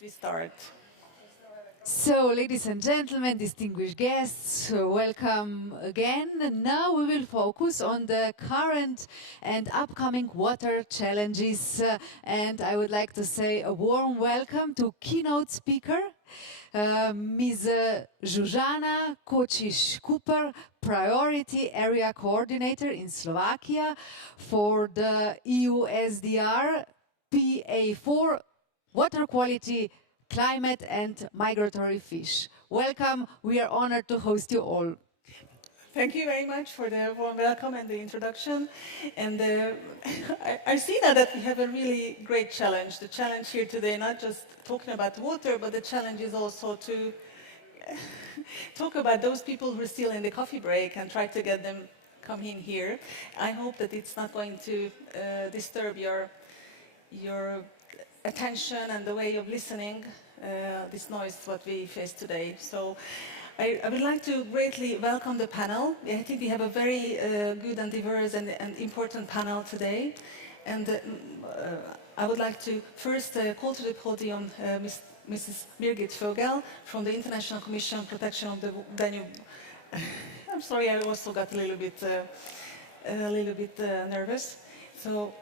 we start. So, ladies and gentlemen, distinguished guests, welcome again. And now we will focus on the current and upcoming water challenges. And I would like to say a warm welcome to keynote speaker, Ms. Zsuzsana Kocsis-Cooper, Priority Area Coordinator in Slovakia for the EUSDR PA4 Water Quality, Climate and Migratory Fish. Welcome, we are honored to host you all. Thank you very much for the warm welcome and the introduction. And I see now that we have a really great challenge. The challenge here today, not just talking about water, but the challenge is also to talk about those people who are still in the coffee break and try to get them come in here. I hope that it's not going to disturb your attention and the way of listening, this noise what we face today. So I would like to greatly welcome the panel. I think we have a very good and diverse and important panel today. And I would like to first call to the podium Mrs. Birgit Vogel from the International Commission on Protection of the Danube. I'm sorry, I also got a little bit nervous. So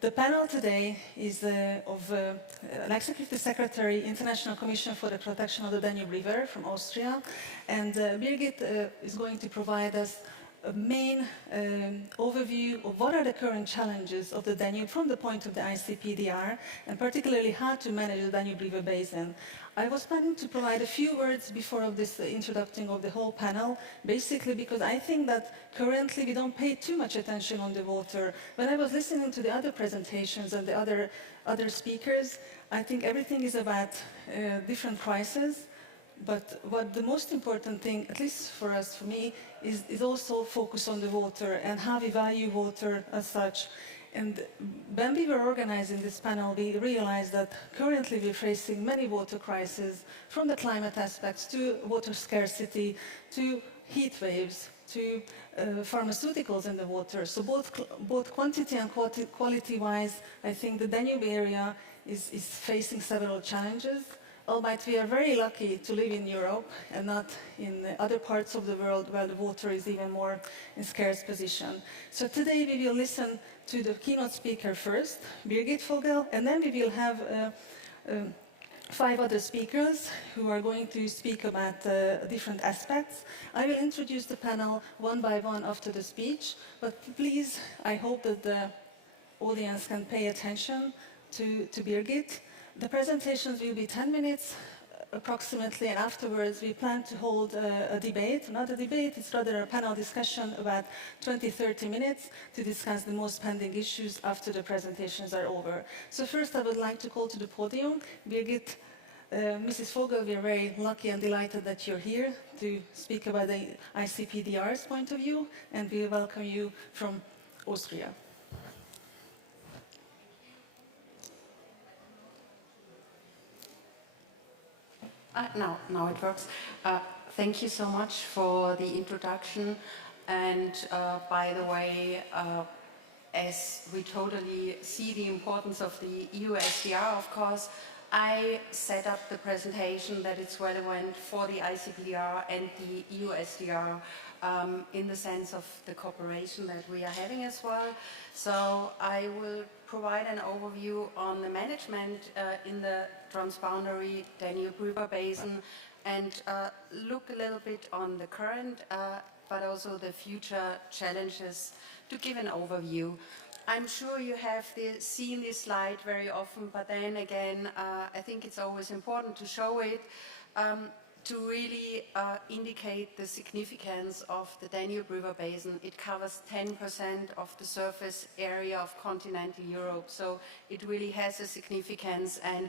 the panel today is of an Executive Secretary, International Commission for the Protection of the Danube River from Austria. And Birgit is going to provide us a main overview of what are the current challenges of the Danube from the point of the ICPDR, and particularly how to manage the Danube River Basin. I was planning to provide a few words before of this introducing of the whole panel, basically because I think that currently we don't pay too much attention on the water. When I was listening to the other presentations and the other speakers, I think everything is about different crises. But what the most important thing, at least for us, for me, is also focus on the water and how we value water as such. And when we were organizing this panel, we realized that currently we're facing many water crises, from the climate aspects to water scarcity, to heat waves, to pharmaceuticals in the water. So both quantity and quality-wise, I think the Danube area is facing several challenges. Albeit we are very lucky to live in Europe and not in other parts of the world where the water is even more in scarce position. So today we will listen to the keynote speaker first, Birgit Vogel, and then we will have 5 other speakers who are going to speak about different aspects. I will introduce the panel one by one after the speech, but please, I hope that the audience can pay attention to Birgit. The presentations will be 10 minutes approximately, and afterwards we plan to hold a debate. Not a debate, it's rather a panel discussion about 20-30 minutes to discuss the most pending issues after the presentations are over. So first I would like to call to the podium Birgit, Mrs. Vogel. We are very lucky and delighted that you're here to speak about the ICPDR's point of view, and we welcome you from Austria. Now it works. Thank you so much for the introduction. And by the way, as we totally see the importance of the EUSDR, of course, I set up the presentation that it's relevant for the ICPDR and the EUSDR in the sense of the cooperation that we are having as well. So I will provide an overview on the management in the transboundary Danube River Basin and look a little bit on the current but also the future challenges to give an overview. I'm sure you have seen this slide very often, but then again, I think it's always important to show it to really indicate the significance of the Danube River Basin. It covers 10% of the surface area of continental Europe, so it really has a significance, and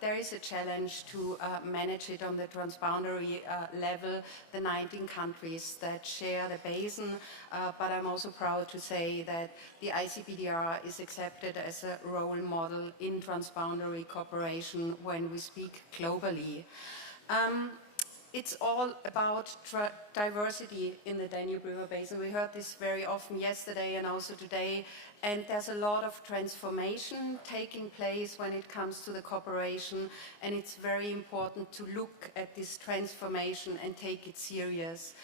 there is a challenge to manage it on the transboundary level, the 19 countries that share the basin, but I'm also proud to say that the ICPDR is accepted as a role model in transboundary cooperation when we speak globally. it's all about diversity in the Danube River Basin. We heard this very often yesterday and also today, and there's a lot of transformation taking place when it comes to the cooperation, and it's very important to look at this transformation and take it serious.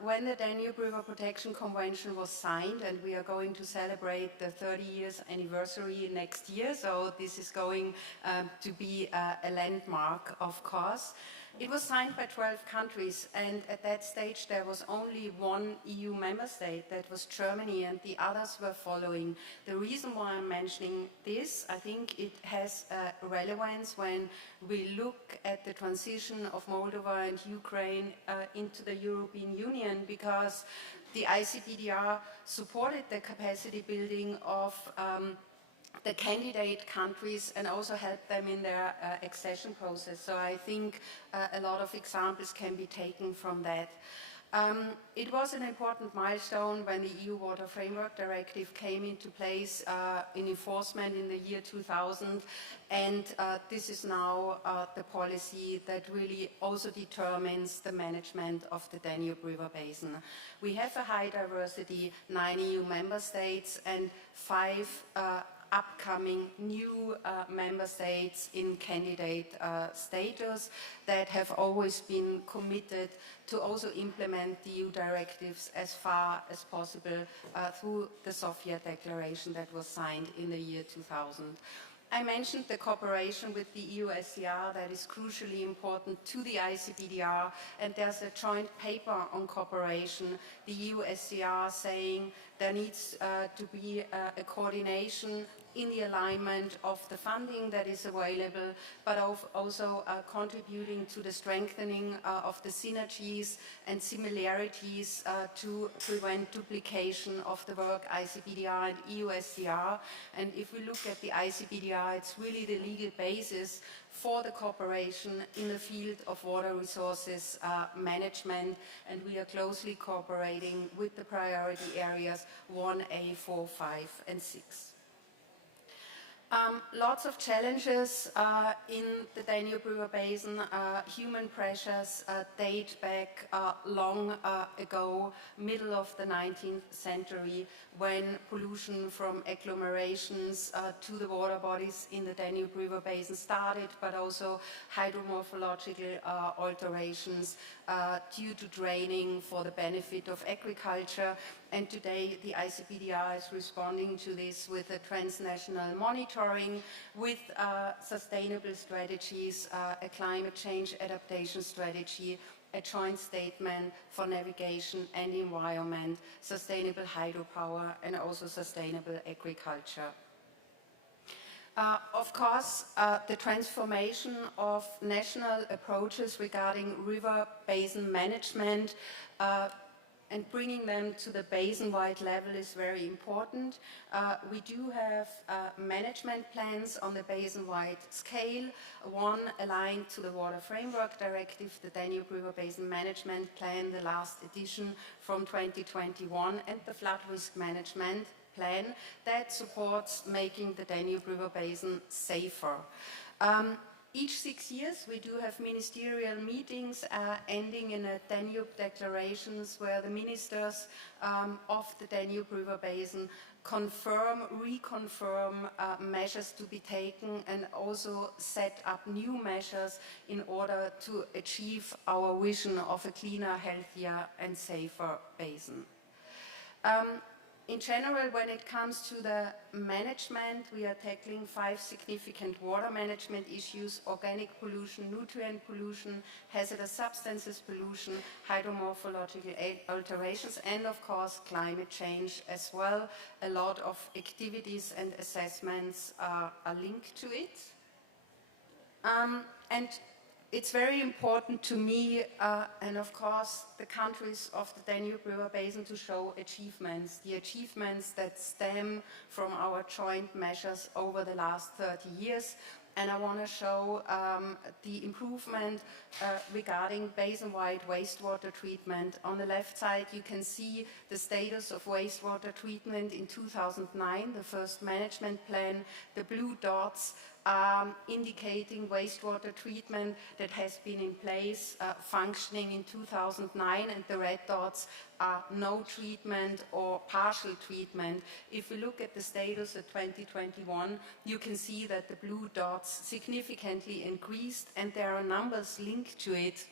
When the Danube River Protection Convention was signed, and we are going to celebrate the 30 years anniversary next year, so this is going to be a landmark, of course. It was signed by 12 countries, and at that stage there was only one EU member state, that was Germany, and the others were following. The reason why I'm mentioning this, I think it has relevance when we look at the transition of Moldova and Ukraine into the European Union, because the ICPDR supported the capacity building of the candidate countries and also help them in their accession process. So I think a lot of examples can be taken from that. It was an important milestone when the EU Water Framework Directive came into place in enforcement in the year 2000, and this is now the policy that really also determines the management of the Danube River Basin. We have a high diversity, 9 EU member states and 5 upcoming new member states in candidate status that have always been committed to also implement the EU directives as far as possible through the Sofia Declaration that was signed in the year 2000. I mentioned the cooperation with the EUSDR that is crucially important to the ICPDR, and there's a joint paper on cooperation, the EUSDR saying there needs to be a coordination in the alignment of the funding that is available, but also contributing to the strengthening of the synergies and similarities to prevent duplication of the work ICPDR and EUSDR. And if we look at the ICPDR, it's really the legal basis for the cooperation in the field of water resources management, and we are closely cooperating with the priority areas 1A, 4, 5 and 6. Lots of challenges in the Danube River Basin. Human pressures date back long ago, middle of the 19th century, when pollution from agglomerations to the water bodies in the Danube River Basin started, but also hydromorphological alterations due to draining for the benefit of agriculture. And today the ICPDR is responding to this with a transnational monitoring, with sustainable strategies, a climate change adaptation strategy, a joint statement for navigation and environment, sustainable hydropower and also sustainable agriculture. Of course, the transformation of national approaches regarding river basin management and bringing them to the basin-wide level is very important. We do have management plans on the basin-wide scale, one aligned to the Water Framework Directive, the Danube River Basin Management Plan, the last edition from 2021, and the Flood Risk Management Plan that supports making the Danube River Basin safer. Each 6 years we do have ministerial meetings ending in a Danube declarations where the ministers of the Danube River Basin reconfirm measures to be taken and also set up new measures in order to achieve our vision of a cleaner, healthier and safer basin. In general, when it comes to the management, we are tackling 5 significant water management issues: organic pollution, nutrient pollution, hazardous substances pollution, hydromorphological alterations, and of course climate change as well. A lot of activities and assessments are linked to it. And it's very important to me, and of course the countries of the Danube River Basin, to show achievements, the achievements that stem from our joint measures over the last 30 years. And I want to show the improvement regarding basin-wide wastewater treatment. On the left side you can see the status of wastewater treatment in 2009, the first management plan. The blue dots indicating wastewater treatment that has been in place, functioning in 2009, and the red dots are no treatment or partial treatment. If we look at the status at 2021, you can see that the blue dots significantly increased, and there are numbers linked to it.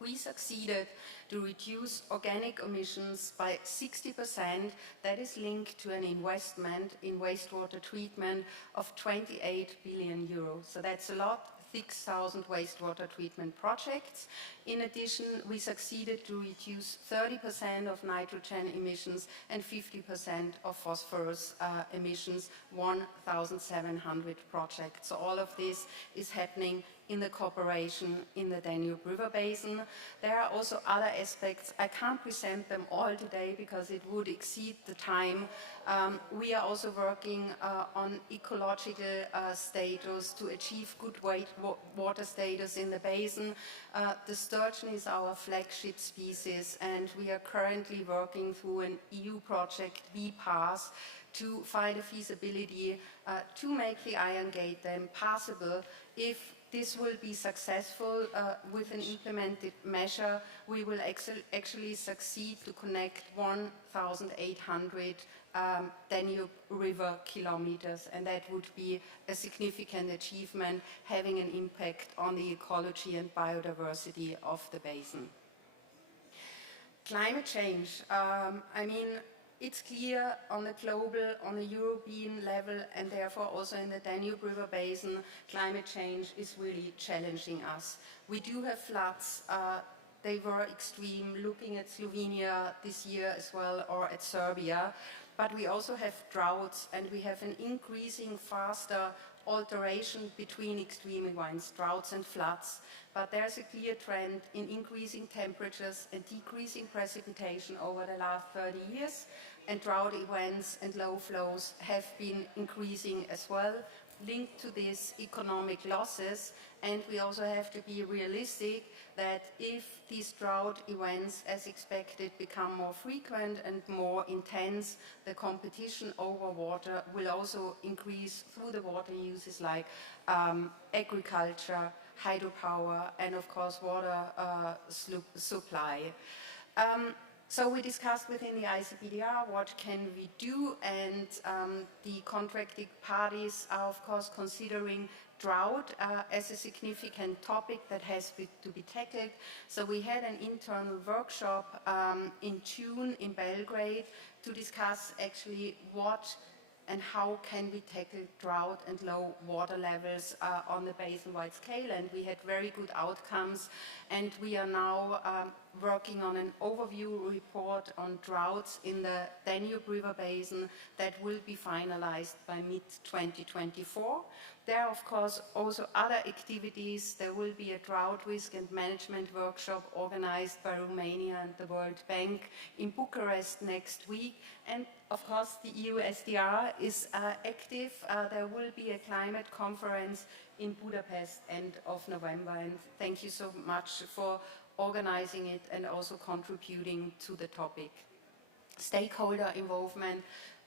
We succeeded to reduce organic emissions by 60%. That is linked to an investment in wastewater treatment of 28 billion euros. So that's a lot. 6,000 wastewater treatment projects. In addition, we succeeded to reduce 30% of nitrogen emissions and 50% of phosphorus emissions, 1,700 projects. So all of this is happening in the cooperation in the Danube River Basin. There are also other aspects. I can't present them all today because it would exceed the time. We are also working on ecological status to achieve good water status in the basin. The sturgeon is our flagship species, and we are currently working through an EU project, VPAS, to find a feasibility to make the Iron Gate Dam passable. If this will be successful with an implemented measure, we will actually succeed to connect 1,800 Danube River kilometers, and that would be a significant achievement, having an impact on the ecology and biodiversity of the basin. Climate change, I mean, it's clear on the global, on the European level, and therefore also in the Danube River Basin, climate change is really challenging us. We do have floods. They were extreme, looking at Slovenia this year as well, or at Serbia. But we also have droughts, and we have an increasing faster alteration between extreme events, droughts and floods. But there's a clear trend in increasing temperatures and decreasing precipitation over the last 30 years, and drought events and low flows have been increasing as well, linked to these economic losses. And we also have to be realistic that if these drought events, as expected, become more frequent and more intense, the competition over water will also increase through the water uses like agriculture, hydropower, and of course water supply. So we discussed within the ICPDR what can we do, and the contracting parties are of course considering drought as a significant topic that has to be tackled. So we had an internal workshop in June in Belgrade to discuss actually what and how can we tackle drought and low water levels on the basin-wide scale, and we had very good outcomes. And we are now working on an overview report on droughts in the Danube River Basin that will be finalized by mid-2024. There are, of course, also other activities. There will be a drought risk and management workshop organized by Romania and the World Bank in Bucharest next week. And, of course, the EUSDR is active. There will be a climate conference in Budapest end of November. And thank you so much for organizing it and also contributing to the topic. Stakeholder involvement,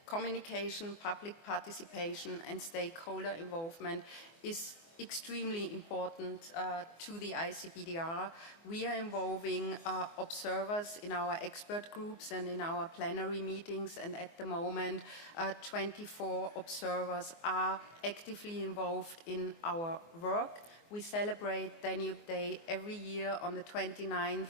communication, public participation, and stakeholder involvement is extremely important to the ICPDR. We are involving observers in our expert groups and in our plenary meetings, and at the moment 24 observers are actively involved in our work. We celebrate Danube Day every year on the 29th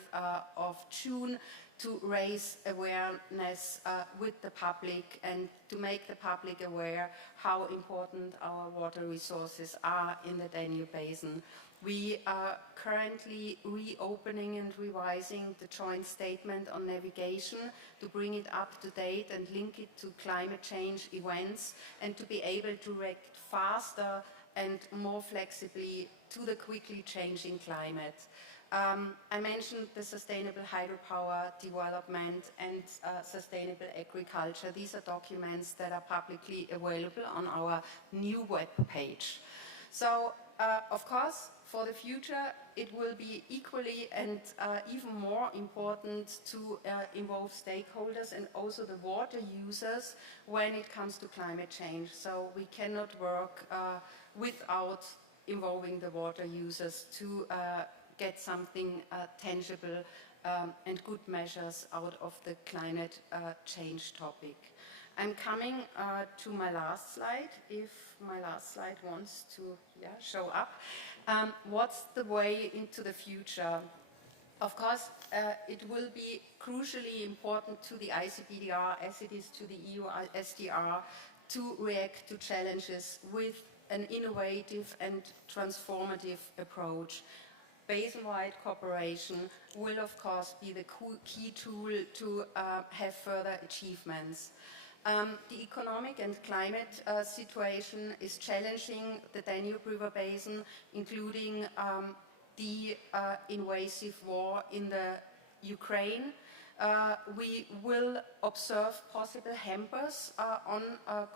of June to raise awareness with the public and to make the public aware how important our water resources are in the Danube Basin. We are currently reopening and revising the joint statement on navigation to bring it up to date and link it to climate change events, and to be able to react faster and more flexibly to the quickly changing climate. I mentioned the sustainable hydropower development and sustainable agriculture. These are documents that are publicly available on our new web page. So of course, for the future, it will be equally and even more important to involve stakeholders and also the water users when it comes to climate change. So we cannot work without involving the water users to get something tangible and good measures out of the climate change topic. I'm coming to my last slide, if my last slide wants to show up. What's the way into the future? Of course, it will be crucially important to the ICPDR as it is to the EUSDR to react to challenges with an innovative and transformative approach. Basin-wide cooperation will, of course, be the key tool to have further achievements. The economic and climate situation is challenging the Danube River Basin, including the invasive war in the Ukraine. We will observe possible hampers on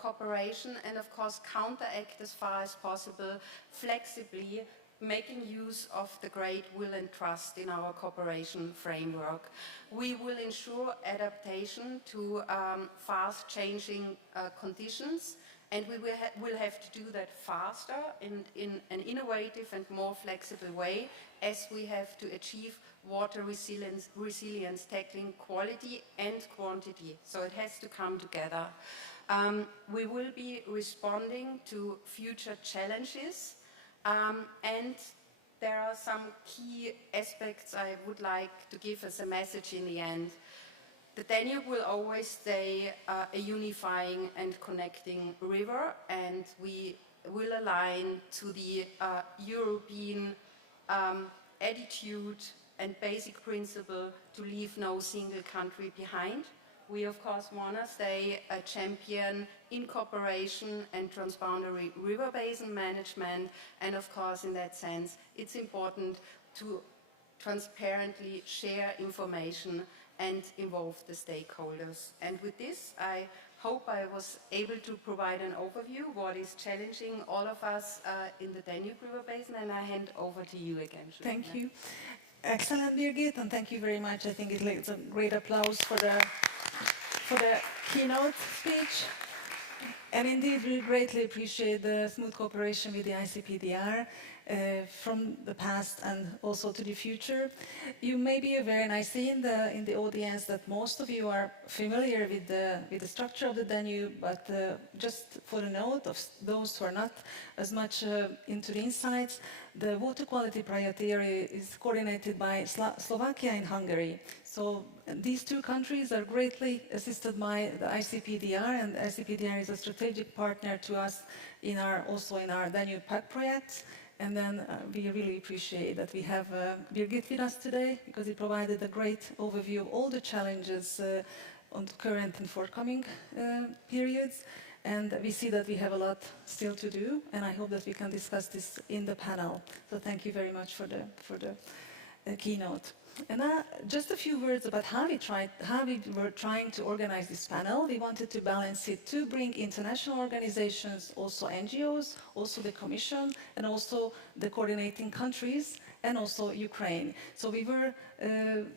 cooperation and, of course, counteract as far as possible flexibly, making use of the great will and trust in our cooperation framework. We will ensure adaptation to fast-changing conditions, and we will have to do that faster and in an innovative and more flexible way, as we have to achieve water resilience, tackling quality and quantity. So it has to come together. We will be responding to future challenges, and there are some key aspects I would like to give as a message in the end. The Danube will always stay a unifying and connecting river, and we will align to the European attitude and basic principle to leave no single country behind. We, of course, want to stay a champion in cooperation and transboundary river basin management. And, of course, in that sense, it's important to transparently share information and involve the stakeholders. And with this, I hope I was able to provide an overview of what is challenging all of us in the Danube River Basin. And I hand over to you again. Thank you. Excellent, Birgit, and thank you very much. I think it's a great applause for the keynote speech. And indeed, we greatly appreciate the smooth cooperation with the ICPDR from the past and also to the future. You may be aware, and I see in the audience that most of you are familiar with the structure of the Danube, but just for a note of those who are not as much into the insights, the water quality criteria is coordinated by Slovakia and Hungary. So these two countries are greatly assisted by the ICPDR, and ICPDR is a strategic partner to us also in our Danube PAC projects. And then we really appreciate that we have Birgit with us today, because he provided a great overview of all the challenges on the current and forthcoming periods. And we see that we have a lot still to do, and I hope that we can discuss this in the panel. So thank you very much for the keynote. And just a few words about how we were trying to organize this panel. We wanted to balance it to bring international organizations, also NGOs, also the Commission, and also the coordinating countries, and also Ukraine. So we were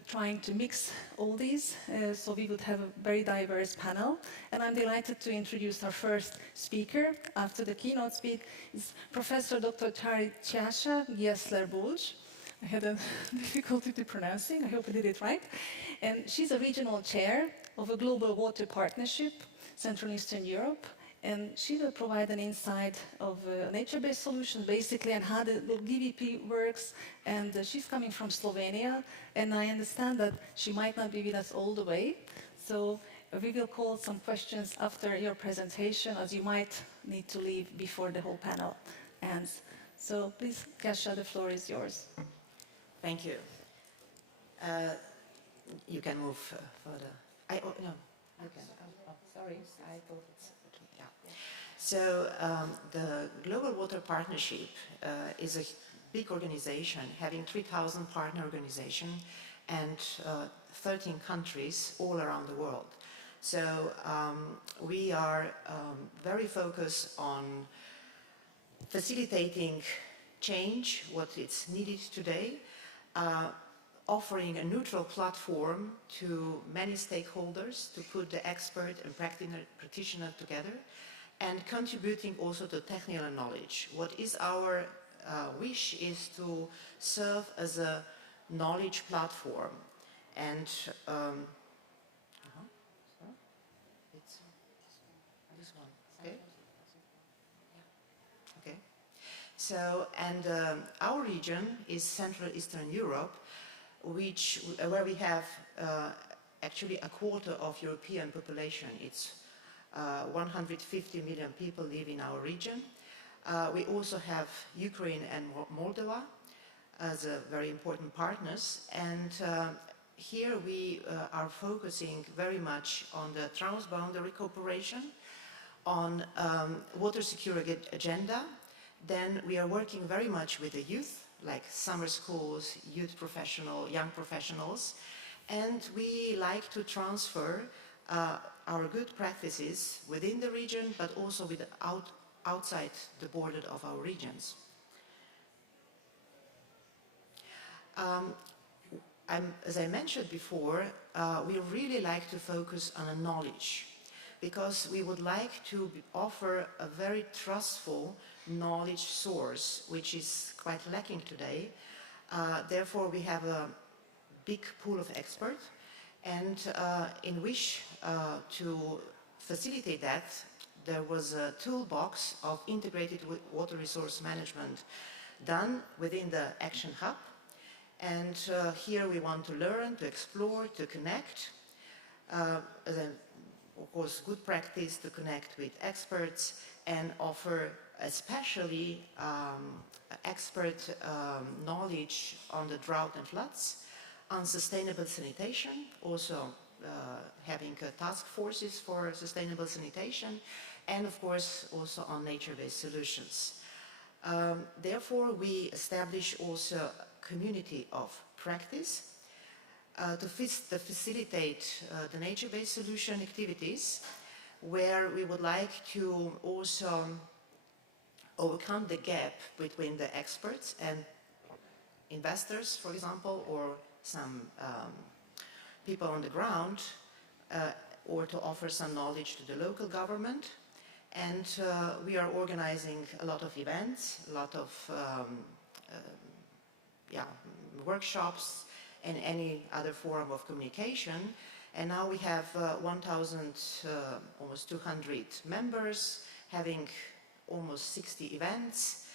trying to mix all these, so we would have a very diverse panel. And I'm delighted to introduce our first speaker after the keynote speak. Is Professor Dr. Chari Tjaša Giessler Bulc. I had a difficulty to pronouncing, I hope I did it right. And she's a regional chair of a global water partnership, Central and Eastern Europe. And she will provide an insight of nature-based solutions, basically, and how the GVP works. And she's coming from Slovenia, and I understand that she might not be with us all the way. So we will call some questions after your presentation, as you might need to leave before the whole panel ends. So please, Tjaša, the floor is yours. Thank you. You can move further. No, you can. Oh, sorry, I thought it's... Yeah. So the Global Water Partnership is a big organization having 3,000 partner organizations and 13 countries all around the world. So we are very focused on facilitating change what is needed today, offering a neutral platform to many stakeholders to put the expert and practitioner together, and contributing also to technical knowledge. What is our wish is to serve as a knowledge platform. And it's this one, okay? Okay. So, and our region is Central Eastern Europe, where we have actually a quarter of European population. It's 150 million people live in our region. We also have Ukraine and Moldova as very important partners, and here we are focusing very much on the transboundary cooperation, on water security agenda. Then we are working very much with the youth, like summer schools, youth professional, young professionals, and we like to transfer our good practices within the region, but also outside the border of our regions. As I mentioned before, we really like to focus on a knowledge, because we would like to offer a very trustful knowledge source, which is quite lacking today. Therefore, we have a big pool of experts, and in which to facilitate that, there was a toolbox of integrated water resource management done within the Action Hub. And here we want to learn, to explore, to connect. Of course, good practice to connect with experts and offer especially expert knowledge on the drought and floods, on sustainable sanitation, also having task forces for sustainable sanitation, and of course also on nature-based solutions. Therefore, we establish also a community of practice to facilitate the nature-based solution activities, where we would like to also overcome the gap between the experts and investors, for example, or some people on the ground, or to offer some knowledge to the local government. And we are organizing a lot of events, a lot of workshops, and any other form of communication. And now we have 1,000, almost 200 members, having almost 60 events.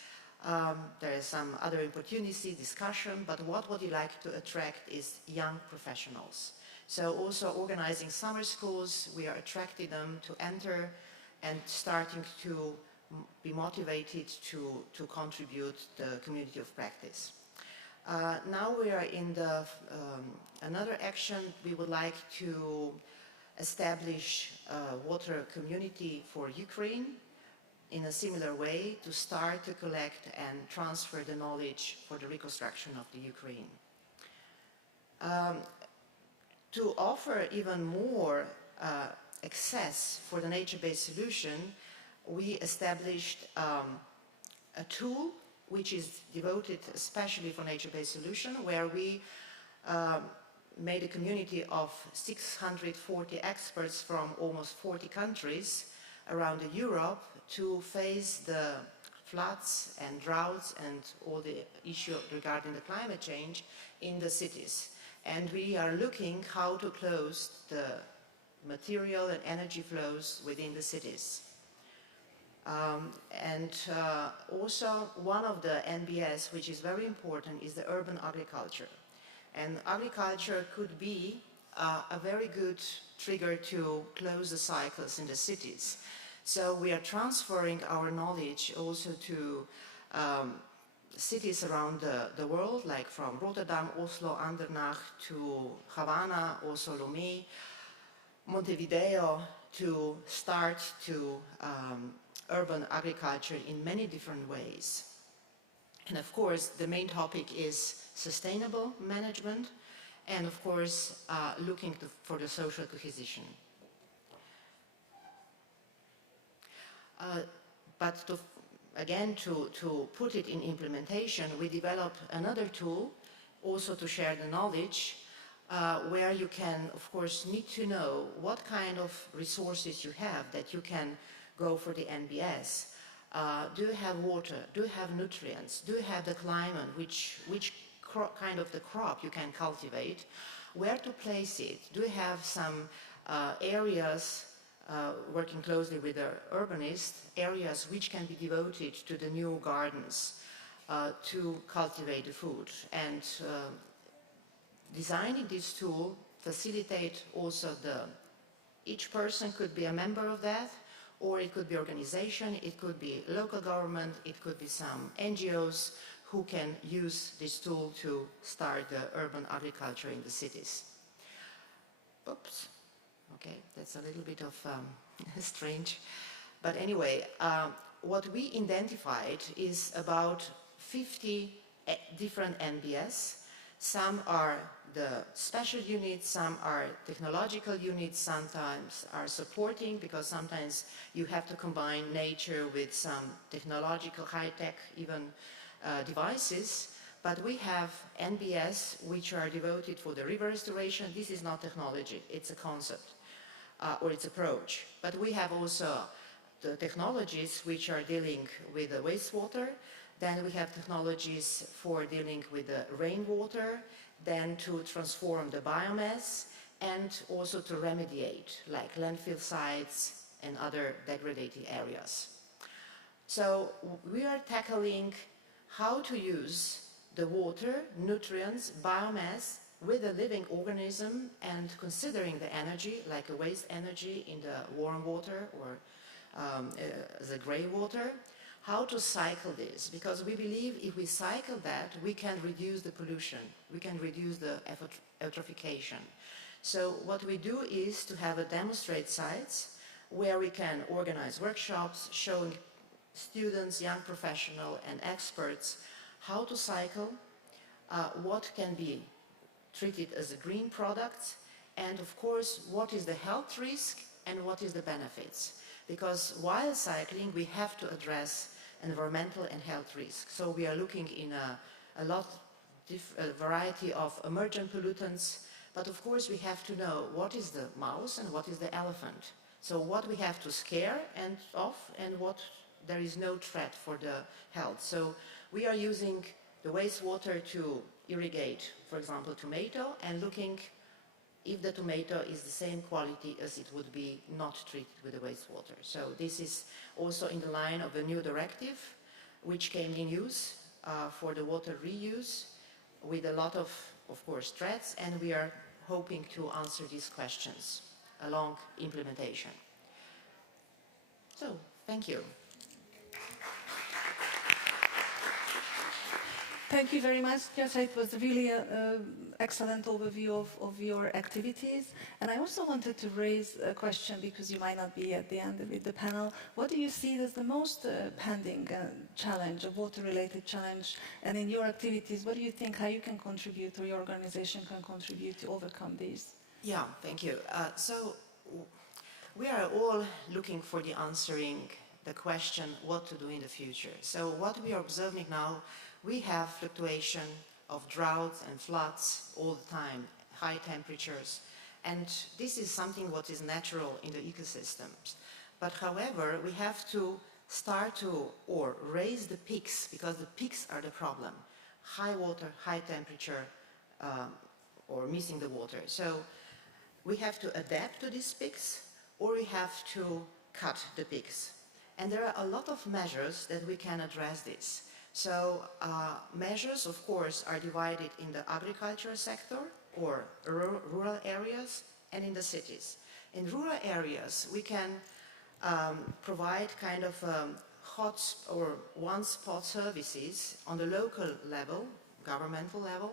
There is some other opportunity, discussion, but what would you like to attract is young professionals. So also organizing summer schools, we are attracting them to enter and starting to be motivated to contribute the community of practice. Now we are in the another action. We would like to establish a water community for Ukraine in a similar way, to start to collect and transfer the knowledge for the reconstruction of the Ukraine. To offer even more access for the nature-based solution, we established a tool which is devoted especially for nature-based solution, where we made a community of 640 experts from almost 40 countries around Europe to face the floods and droughts and all the issues regarding the climate change in the cities. And we are looking how to close the material and energy flows within the cities. Also one of the NBS, which is very important, is the urban agriculture. And agriculture could be a very good trigger to close the cycles in the cities. So we are transferring our knowledge also to cities around the world, like from Rotterdam, Oslo, Andernach to Havana, also Lomé, Montevideo, to start to urban agriculture in many different ways. And of course, the main topic is sustainable management, and of course, looking for the social cohesion. again, to put it in implementation, we develop another tool also to share the knowledge, where you can, of course, need to know what kind of resources you have that you can go for the NBS. Do you have water? Do you have nutrients? Do you have the climate? Which kind of the crop you can cultivate? Where to place it? Do you have some areas, working closely with the urbanists, areas which can be devoted to the new gardens to cultivate the food? And designing this tool facilitate also each person could be a member of that, or it could be organization, it could be local government, it could be some NGOs who can use this tool to start the urban agriculture in the cities. Oops, okay, that's a little bit of strange. But anyway, what we identified is about 50 different NBS. Some are the special units, some are technological units, sometimes are supporting, because sometimes you have to combine nature with some technological, high-tech even devices. But we have NBS which are devoted for the river restoration. This is not technology, it's a concept or its approach. But we have also the technologies which are dealing with the wastewater. Then we have technologies for dealing with the rainwater, then to transform the biomass, and also to remediate, like landfill sites and other degraded areas. So we are tackling how to use the water, nutrients, biomass with a living organism, and considering the energy, like a waste energy in the warm water or the grey water, how to cycle this, because we believe if we cycle that, we can reduce the pollution, we can reduce the eutrophication. So what we do is to have a demonstrate sites where we can organize workshops showing students, young professionals and experts how to cycle, what can be treated as a green product, and of course what is the health risk and what is the benefits. Because while cycling we have to address environmental and health risks. So we are looking in a variety of emergent pollutants, but of course we have to know what is the mouse and what is the elephant. So what we have to scare off and what there is no threat for the health. So we are using the wastewater to irrigate, for example, tomato, and looking if the tomato is the same quality as it would be not treated with the wastewater. So this is also in the line of the new directive, which came in use for the water reuse, with a lot of course, threats, and we are hoping to answer these questions along implementation. So, thank you. Thank you very much, Tjaša. It was really an excellent overview of your activities. And I also wanted to raise a question, because you might not be at the end of the panel. What do you see as the most pending challenge, a water-related challenge? And in your activities, what do you think, how you can contribute, or your organization can contribute to overcome these? Yeah, thank you. So we are all looking for the answering the question what to do in the future. So what we are observing now, we have fluctuation of droughts and floods all the time, high temperatures, and this is something what is natural in the ecosystems. But however, we have to start to raise the peaks, because the peaks are the problem. High water, high temperature, or missing the water. So we have to adapt to these peaks, or we have to cut the peaks. And there are a lot of measures that we can address this. So measures, of course, are divided in the agricultural sector or rural areas and in the cities. In rural areas, we can provide kind of hot or one-spot services on the local level, governmental level,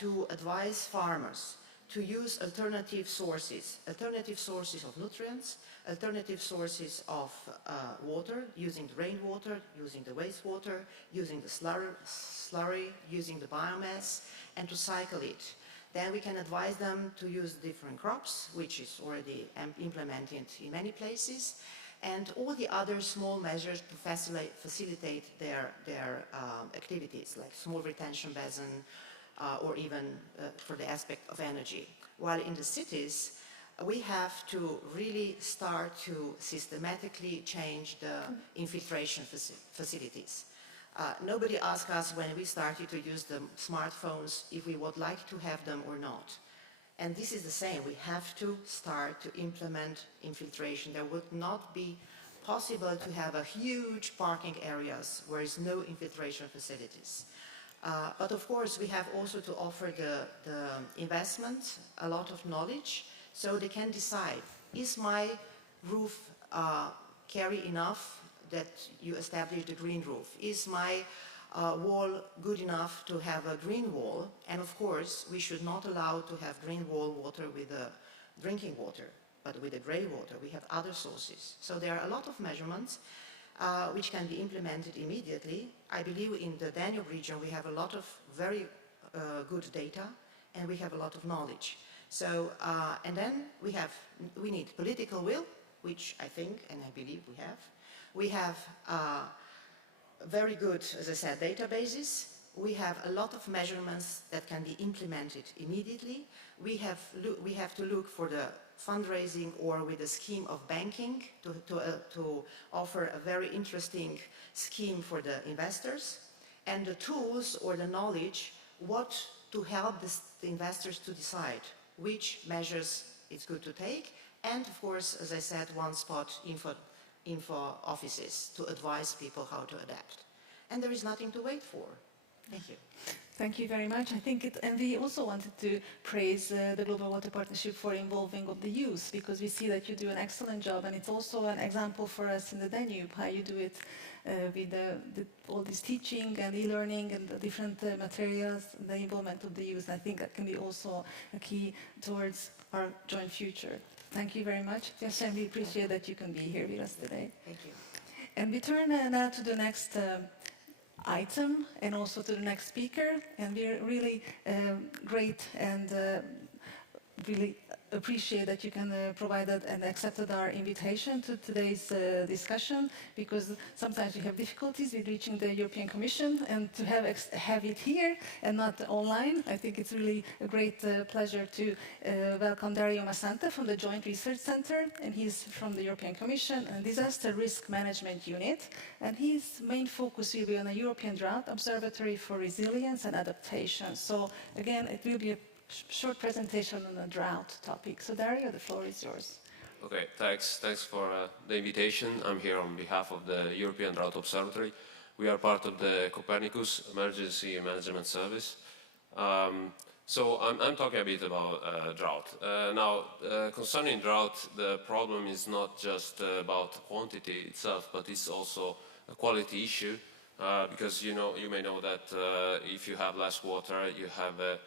to advise farmers to use alternative sources of nutrients, alternative sources of water, using the rainwater, using the wastewater, using the slurry, using the biomass, and to cycle it. Then we can advise them to use different crops, which is already implemented in many places. and all the other small measures to facilitate their activities, like small retention basin, or even for the aspect of energy. While in the cities, we have to really start to systematically change the infiltration facilities. Nobody asked us when we started to use the smartphones if we would like to have them or not. And this is the same. We have to start to implement infiltration. There would not be possible to have a huge parking areas where is no infiltration facilities. But of course, we have also to offer the investment a lot of knowledge, so they can decide, is my roof carry enough that you establish the green roof? Is my wall good enough to have a green wall? And of course, we should not allow to have green wall water with drinking water, but with the grey water. We have other sources. So there are a lot of measurements which can be implemented immediately. I believe in the Danube region we have a lot of very good data, and we have a lot of knowledge. So, and then we need political will, which I think, and I believe we have. We have very good, as I said, databases. We have a lot of measurements that can be implemented immediately. We have to look for the fundraising or with a scheme of banking to offer a very interesting scheme for the investors, and the tools or the knowledge what to help the investors to decide which measures it's good to take, and of course, as I said, one-spot info offices to advise people how to adapt. And there is nothing to wait for. Thank you. Thank you very much. I think and we also wanted to praise the Global Water Partnership for involving of the youth, because we see that you do an excellent job, and it's also an example for us in the Danube, how you do it with all this teaching and e-learning and the different materials, the involvement of the youth. I think that can be also a key towards our joint future. Thank you very much. Yes, and we appreciate that you can be here with us today. Thank you. And we turn now to the next item and also to the next speaker, and we're really great and really appreciate that you can provided and accepted our invitation to today's discussion, because sometimes we have difficulties with reaching the European Commission, and to have it here and not online, I think it's really a great pleasure to welcome Dario Masante from the Joint Research Center, and he's from the European Commission and Disaster Risk Management Unit, and his main focus will be on a European Drought Observatory for Resilience and Adaptation. So again, it will be a short presentation on the drought topic. So Dario, the floor is yours. Okay, thanks for the invitation. I'm here on behalf of the European Drought Observatory. We are part of the Copernicus Emergency Management Service. So I'm talking a bit about drought. Now, concerning drought, the problem is not just about quantity itself, but it's also a quality issue, because you may know that if you have less water, you have a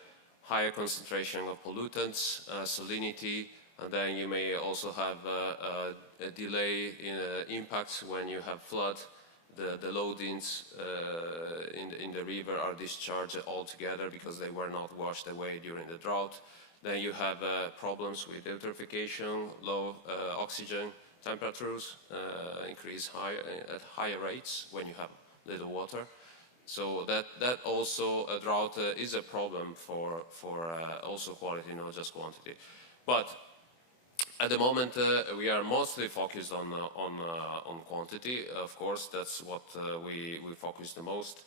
higher concentration of pollutants, salinity, and then you may also have a delay in impacts when you have flood. The loadings in the river are discharged altogether because they were not washed away during the drought. Then you have problems with eutrophication, low oxygen temperatures, increase at higher rates when you have little water. So that also a drought is a problem for also quality, not just quantity. But at the moment we are mostly focused on quantity. Of course, that's what we focus the most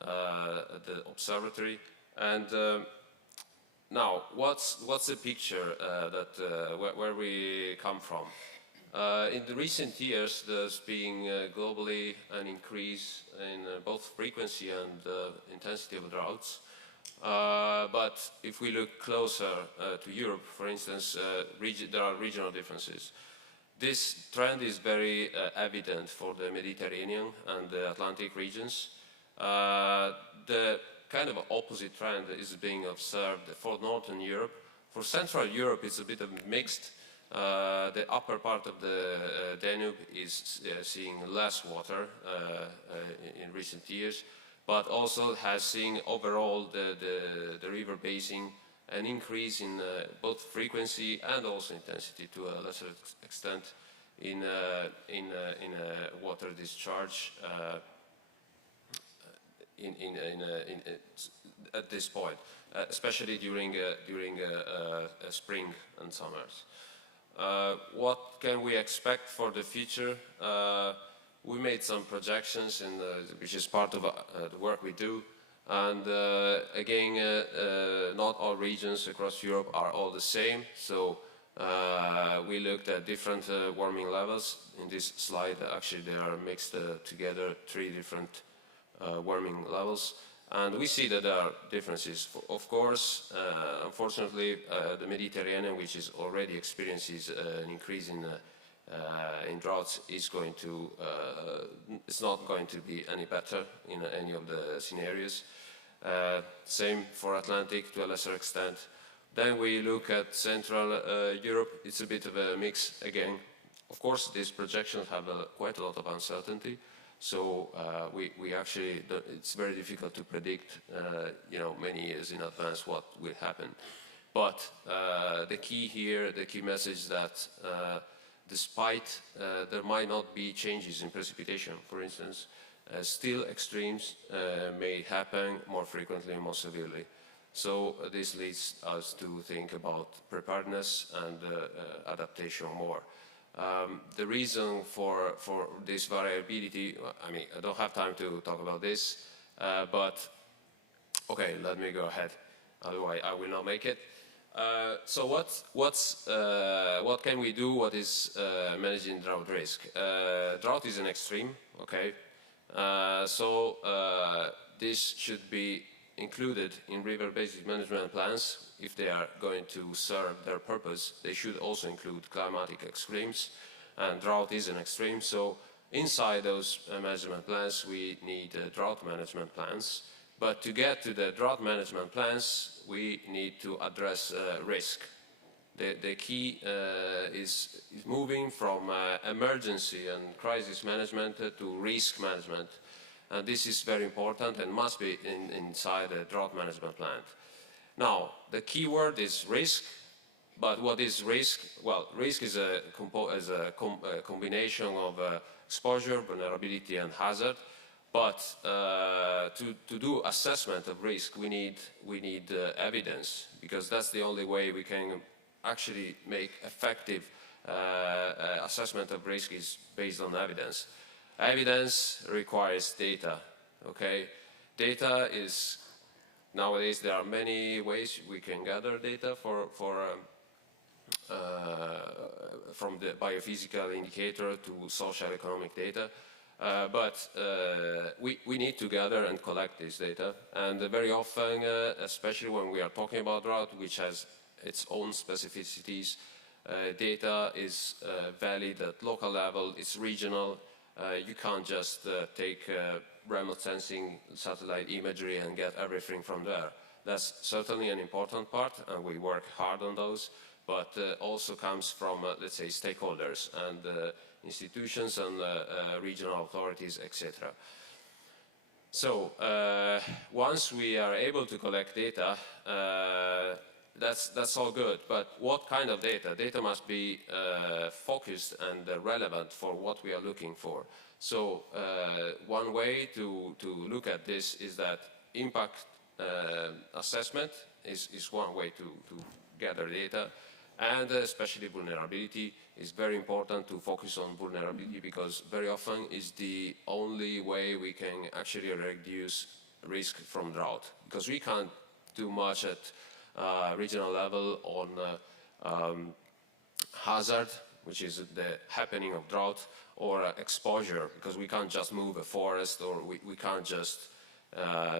at the observatory. And now, what's the picture where we come from? In the recent years, there's been globally an increase in both frequency and intensity of droughts. But if we look closer to Europe, for instance, there are regional differences. This trend is very evident for the Mediterranean and the Atlantic regions. The kind of opposite trend is being observed for Northern Europe. For Central Europe, it's a bit of mixed. The upper part of the Danube is seeing less water in recent years, but also has seen overall the river basin an increase in both frequency and also intensity to a lesser extent in water discharge at this point, especially during spring and summers. What can we expect for the future? We made some projections, which is part of the work we do. And again, not all regions across Europe are all the same. So we looked at different warming levels. In this slide, actually, they are mixed together, 3 different warming levels. And we see that there are differences. Of course, unfortunately, the Mediterranean, which is already experiences an increase in droughts, is going to, it's not going to be any better in any of the scenarios. Same for Atlantic to a lesser extent. Then we look at Central Europe. It's a bit of a mix again. Of course, these projections have quite a lot of uncertainty. So we actually, it's very difficult to predict, many years in advance what will happen. But the key here, the key message that despite there might not be changes in precipitation, for instance, still extremes may happen more frequently and more severely. So this leads us to think about preparedness and adaptation more. The reason for this variability, I mean, I don't have time to talk about this, but okay, let me go ahead. Otherwise, I will not make it. So what can we do? What is managing drought risk? Drought is an extreme, okay? So this should be included in river basin management plans. If they are going to serve their purpose, they should also include climatic extremes, and drought is an extreme. So inside those management plans, we need drought management plans. But to get to the drought management plans, we need to address risk. The key is moving from emergency and crisis management to risk management. And this is very important and must be inside a drought management plan. Now, the key word is risk. But what is risk? Well, risk is a combination of exposure, vulnerability, and hazard. But to do assessment of risk, we need evidence, because that's the only way we can actually make effective assessment of risk is based on evidence. Evidence requires data, okay? Data is, nowadays there are many ways we can gather data from the biophysical indicator to social economic data. But we need to gather and collect this data, and very often, especially when we are talking about drought, which has its own specificities, data is valid at local level, it's regional. You can't just take remote sensing satellite imagery and get everything from there. That's certainly an important part, and we work hard on those, but also comes from, let's say, stakeholders and institutions and regional authorities, etc. So once we are able to collect data, that's all good. But what kind of data? Data must be focused and relevant for what we are looking for. So one way to look at this is that impact assessment is one way to gather data. And especially vulnerability is very important to focus on vulnerability, because very often is the only way we can actually reduce risk from drought, because we can't do much at regional level on hazard, which is the happening of drought, or exposure, because we can't just move a forest, or we can't just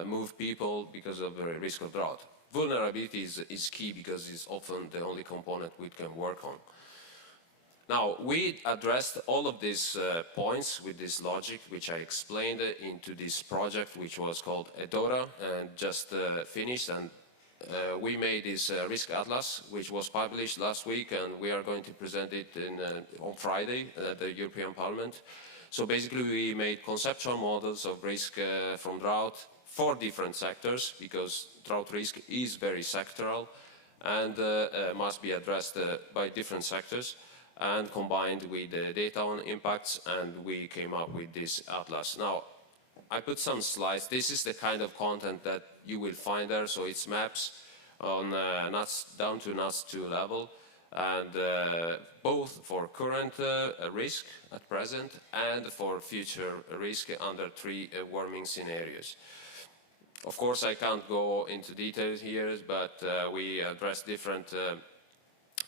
move people because of the risk of drought. Vulnerability is key, because it's often the only component we can work on. Now, we addressed all of these points with this logic, which I explained into this project, which was called EUSDR, and just finished. And we made this risk atlas, which was published last week, and we are going to present it on Friday at the European Parliament. So basically, we made conceptual models of risk from drought for different sectors, because drought risk is very sectoral and must be addressed by different sectors. and combined with the data on impacts, and we came up with this atlas. Now, I put some slides. This is the kind of content that you will find there, so it's maps on NUTS down to NUTS 2 level, and both for current risk at present and for future risk under 3 warming scenarios. Of course, I can't go into details here, but we address different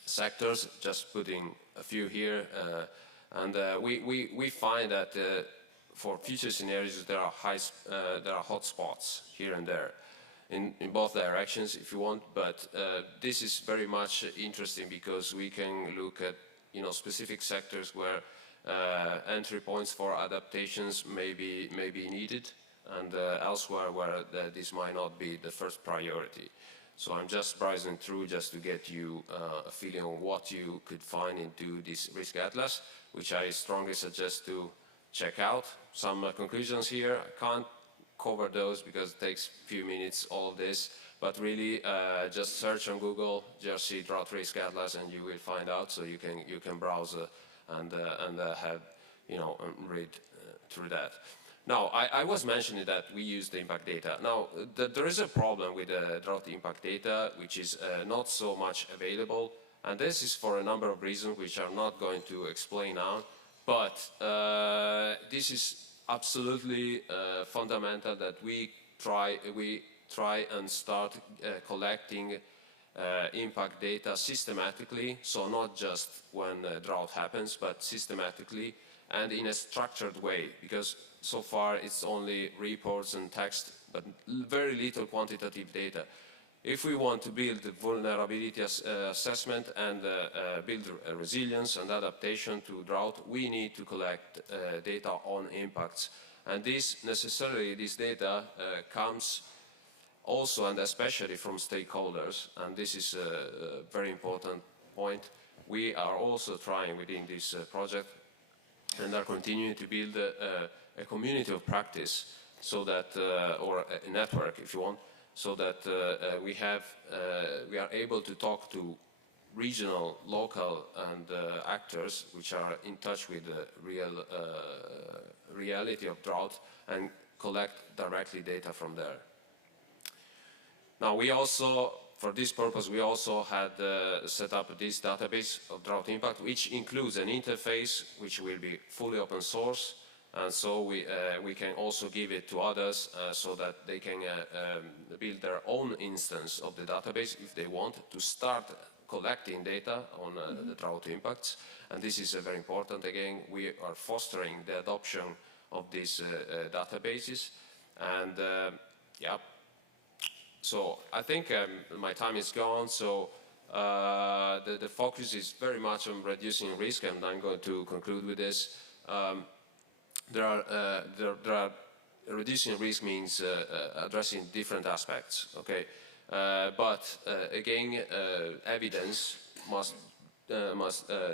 sectors, just putting a few here, and we find that for future scenarios there are hot spots here and there in both directions if you want, but this is very much interesting because we can look at specific sectors where entry points for adaptations may be needed, and elsewhere where this might not be the first priority. So I'm just browsing through just to get you a feeling on what you could find into this risk atlas, which I strongly suggest to check out. Some conclusions here. I can't cover those because it takes a few minutes, all of this, but really just search on Google, just see Drought Risk Atlas, and you will find out. So you can browse and have read through that. Now, I was mentioning that we use the impact data. Now, there is a problem with the drought impact data, which is not so much available, and this is for a number of reasons which I'm not going to explain now, but this is absolutely fundamental that we try and start collecting impact data systematically, so not just when drought happens, but systematically and in a structured way, because so far it's only reports and text, but very little quantitative data. If we want to build vulnerability assessment and build resilience and adaptation to drought, we need to collect data on impacts. And this data comes also and especially from stakeholders, and this is a very important point. We are also trying within this project and are continuing to build a community of practice, so that, or a network if you want, so that we are able to talk to regional, local and actors which are in touch with the real reality of drought and collect directly data from there. Now we also, for this purpose, we also had set up this database of drought impact, which includes an interface which will be fully open source, and so we can also give it to others so that they can build their own instance of the database if they want to start collecting data on the drought impacts. And this is very important. Again, we are fostering the adoption of these databases. And yeah, so I think my time is gone. So the focus is very much on reducing risk, and I'm going to conclude with this. Reducing risk means addressing different aspects, okay? But again, evidence must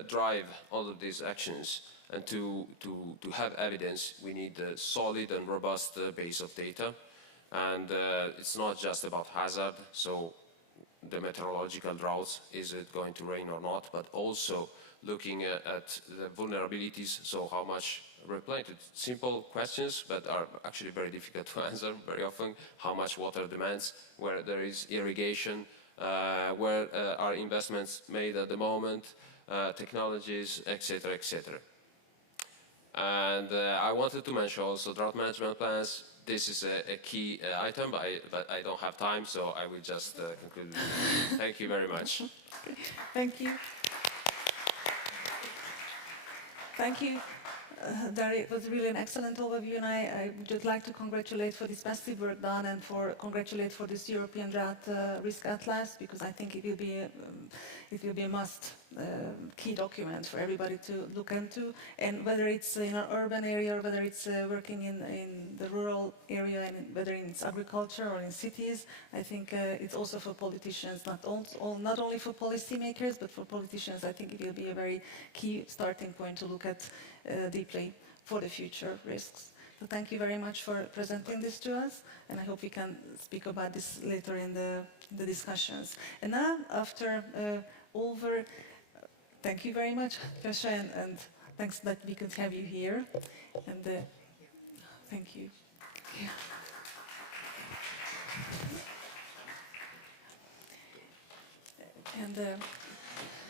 drive all of these actions, and to have evidence, we need a solid and robust base of data, and it's not just about hazard, so the meteorological droughts, is it going to rain or not, but also looking at the vulnerabilities, so how much replanted, simple questions, but are actually very difficult to answer very often. How much water demands, where there is irrigation, where are investments made at the moment, technologies, etc., etc. And I wanted to mention also drought management plans. This is a key item, but I don't have time, so I will just conclude. Thank you very much. Okay. Thank you. Thank you. Dario, it was really an excellent overview, and I would just like to congratulate for this massive work done, and congratulate for this European Drought Risk Atlas, because I think it will be a must key document for everybody to look into, and whether it's in an urban area or whether it's working in the rural area, and whether it's agriculture or in cities, I think it's also for politicians, not only for policymakers, but for politicians. I think it will be a very key starting point to look at deeply for the future risks. So thank you very much for presenting this to us, and I hope we can speak about this later in the discussions. And now, after over Thank you very much, Tjaša, and thanks that we could have you here. And thank you. Yeah. And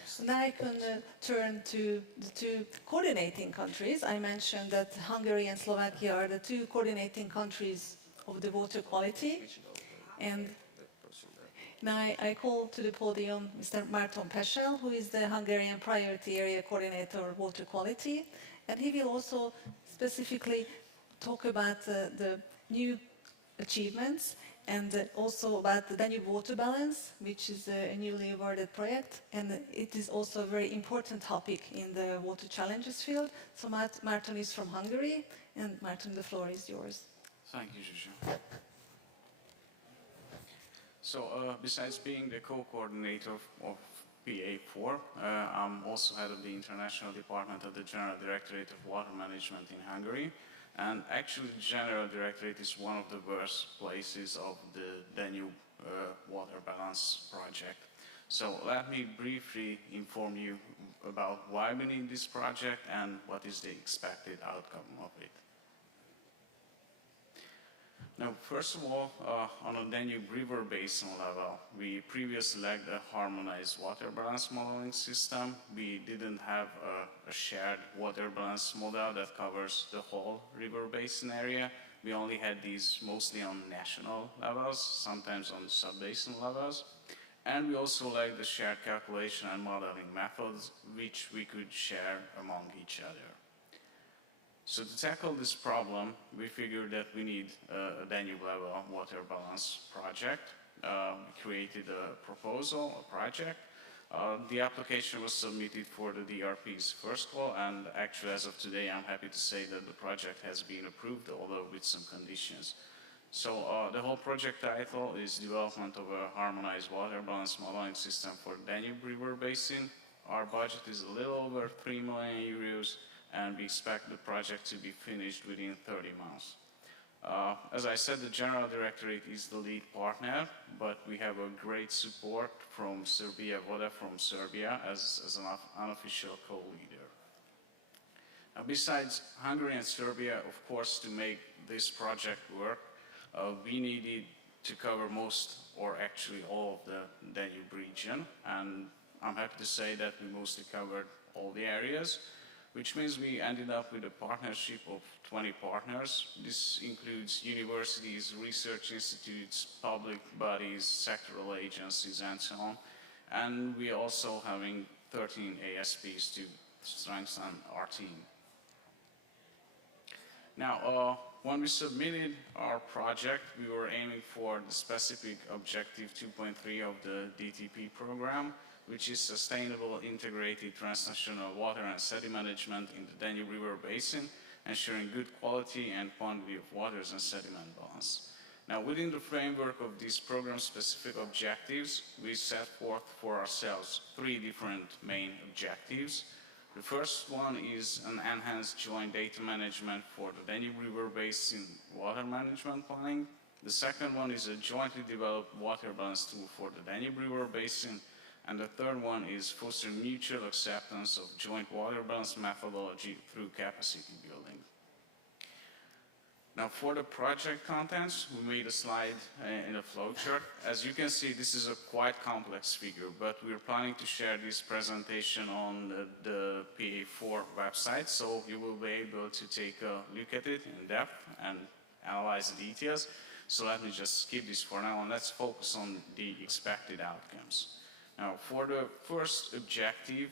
so now I can turn to the two coordinating countries. I mentioned that Hungary and Slovakia are the two coordinating countries of the water quality. And now I call to the podium Mr. Márton Pesel, who is the Hungarian Priority Area Coordinator of Water Quality. And he will also specifically talk about the new achievements and also about the Danube water balance, which is a newly awarded project. And it is also a very important topic in the water challenges field. So Márton is from Hungary, and Márton, the floor is yours. Thank you, Tjaša. So, besides being the co-coordinator of PA4, I'm also head of the International Department of the General Directorate of Water Management in Hungary. And actually, the General Directorate is one of the birthplaces of the Danube Water Balance Project. So let me briefly inform you about why we need this project and what is the expected outcome of it. Now, first of all, on a Danube River Basin level, we previously lacked a harmonized water balance modeling system. We didn't have a shared water balance model that covers the whole river basin area. We only had these mostly on national levels, sometimes on sub-basin levels. And we also lacked the shared calculation and modeling methods, which we could share among each other. So to tackle this problem, we figured that we need a Danube-level water balance project. We created a proposal, a project. The application was submitted for the DRP's first call, and actually as of today, I'm happy to say that the project has been approved, although with some conditions. So the whole project title is Development of a Harmonized Water Balance Modeling System for the Danube River Basin. Our budget is a little over 3 million euros. And we expect the project to be finished within 30 months. As I said, the General Directorate is the lead partner, but we have a great support from Serbia, Voda from Serbia as an unofficial co-leader. Besides Hungary and Serbia, of course, to make this project work, we needed to cover most, or actually all of the Danube region, and I'm happy to say that we mostly covered all the areas, which means we ended up with a partnership of 20 partners. This includes universities, research institutes, public bodies, sectoral agencies, and so on. And we're also having 13 ASPs to strengthen our team. Now, when we submitted our project, we were aiming for the specific objective 2.3 of the DTP program, which is sustainable integrated transnational water and sediment management in the Danube River Basin, ensuring good quality and quantity of waters and sediment balance. Now, within the framework of these program-specific objectives, we set forth for ourselves 3 different main objectives. The first one is an enhanced joint data management for the Danube River Basin water management planning. The second one is a jointly developed water balance tool for the Danube River Basin. And the third one is foster mutual acceptance of joint water balance methodology through capacity building. Now for the project contents, we made a slide in a flowchart. As you can see, this is a quite complex figure, but we're planning to share this presentation on the PA4 website, so you will be able to take a look at it in depth and analyze the details. So let me just skip this for now and let's focus on the expected outcomes. Now, for the first objective,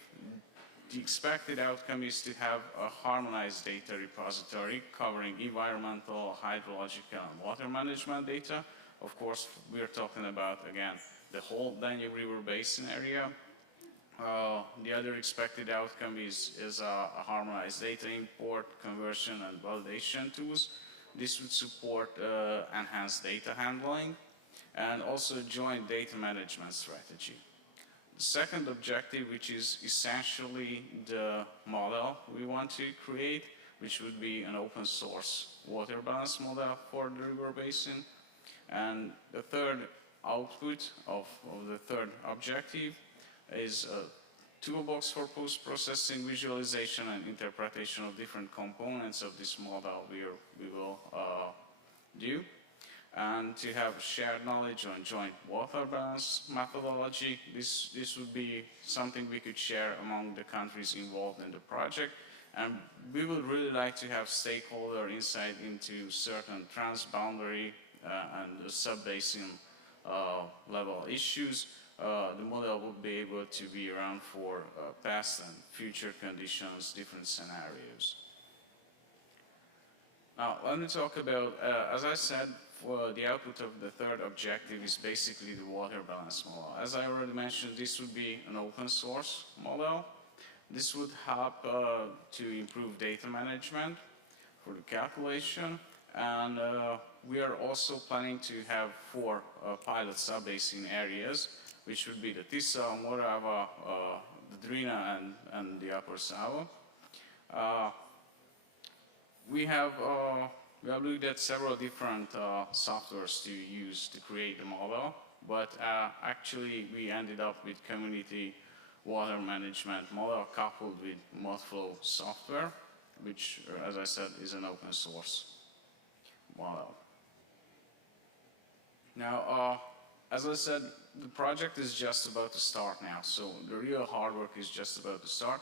the expected outcome is to have a harmonized data repository covering environmental, hydrological, and water management data. Of course, we're talking about, again, the whole Danube River Basin area. The other expected outcome is a harmonized data import, conversion, and validation tools. This would support enhanced data handling and also a joint data management strategy. The second objective, which is essentially the model we want to create, which would be an open source water balance model for the river basin. And the third output of the third objective is toolbox for post-processing visualization and interpretation of different components of this model we will do, and to have shared knowledge on joint water balance methodology. This would be something we could share among the countries involved in the project, and we would really like to have stakeholder insight into certain transboundary and sub-basin level issues. The model would be able to be around for past and future conditions, different scenarios. Now, let me talk about, as I said, the output of the third objective is basically the water balance model. As I already mentioned, this would be an open source model. This would help to improve data management for the calculation, and we are also planning to have 4 pilot sub-basin areas, which would be the Tisa, Morava, the Drina, and the Upper Sava. We have looked at several different softwares to use to create the model, but actually we ended up with community water management model coupled with Modflow software, which, as I said, is an open source model. Now, as I said, the project is just about to start now, so the real hard work is just about to start.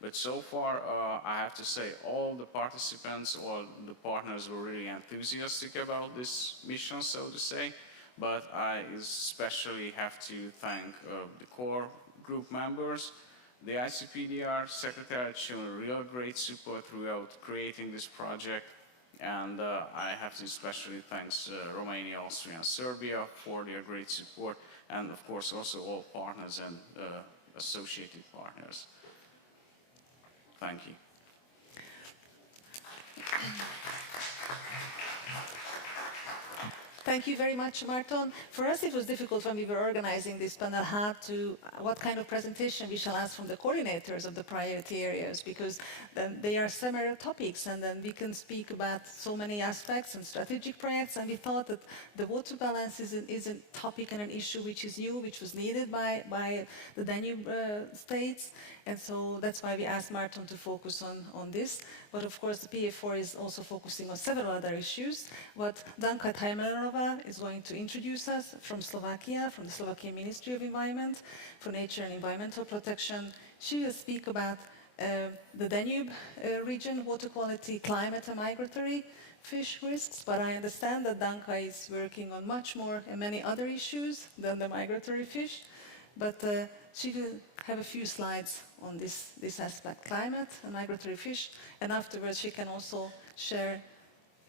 But so far, I have to say, all the participants, all the partners were really enthusiastic about this mission, so to say. But I especially have to thank the core group members. The ICPDR Secretariat showed real great support throughout creating this project. And I have to especially thank Romania, Austria, and Serbia for their great support. And of course, also all partners and associated partners. Thank you. Thank you very much, Márton. For us, it was difficult when we were organizing this panel what kind of presentation we shall ask from the coordinators of the priority areas, because then they are several topics, and then we can speak about so many aspects and strategic projects, and we thought that the water balance is a topic and an issue which is new, which was needed by the Danube states, and so that's why we asked Márton to focus on this. But of course, the PA4 is also focusing on several other issues. What Danka Thalmeinerová is going to introduce us from Slovakia, from the Slovakian Ministry of Environment, for Nature and Environmental Protection. She will speak about the Danube region, water quality, climate and migratory fish risks. But I understand that Danka is working on much more and many other issues than the migratory fish. But she will have a few slides on this aspect, climate and migratory fish, and afterwards she can also share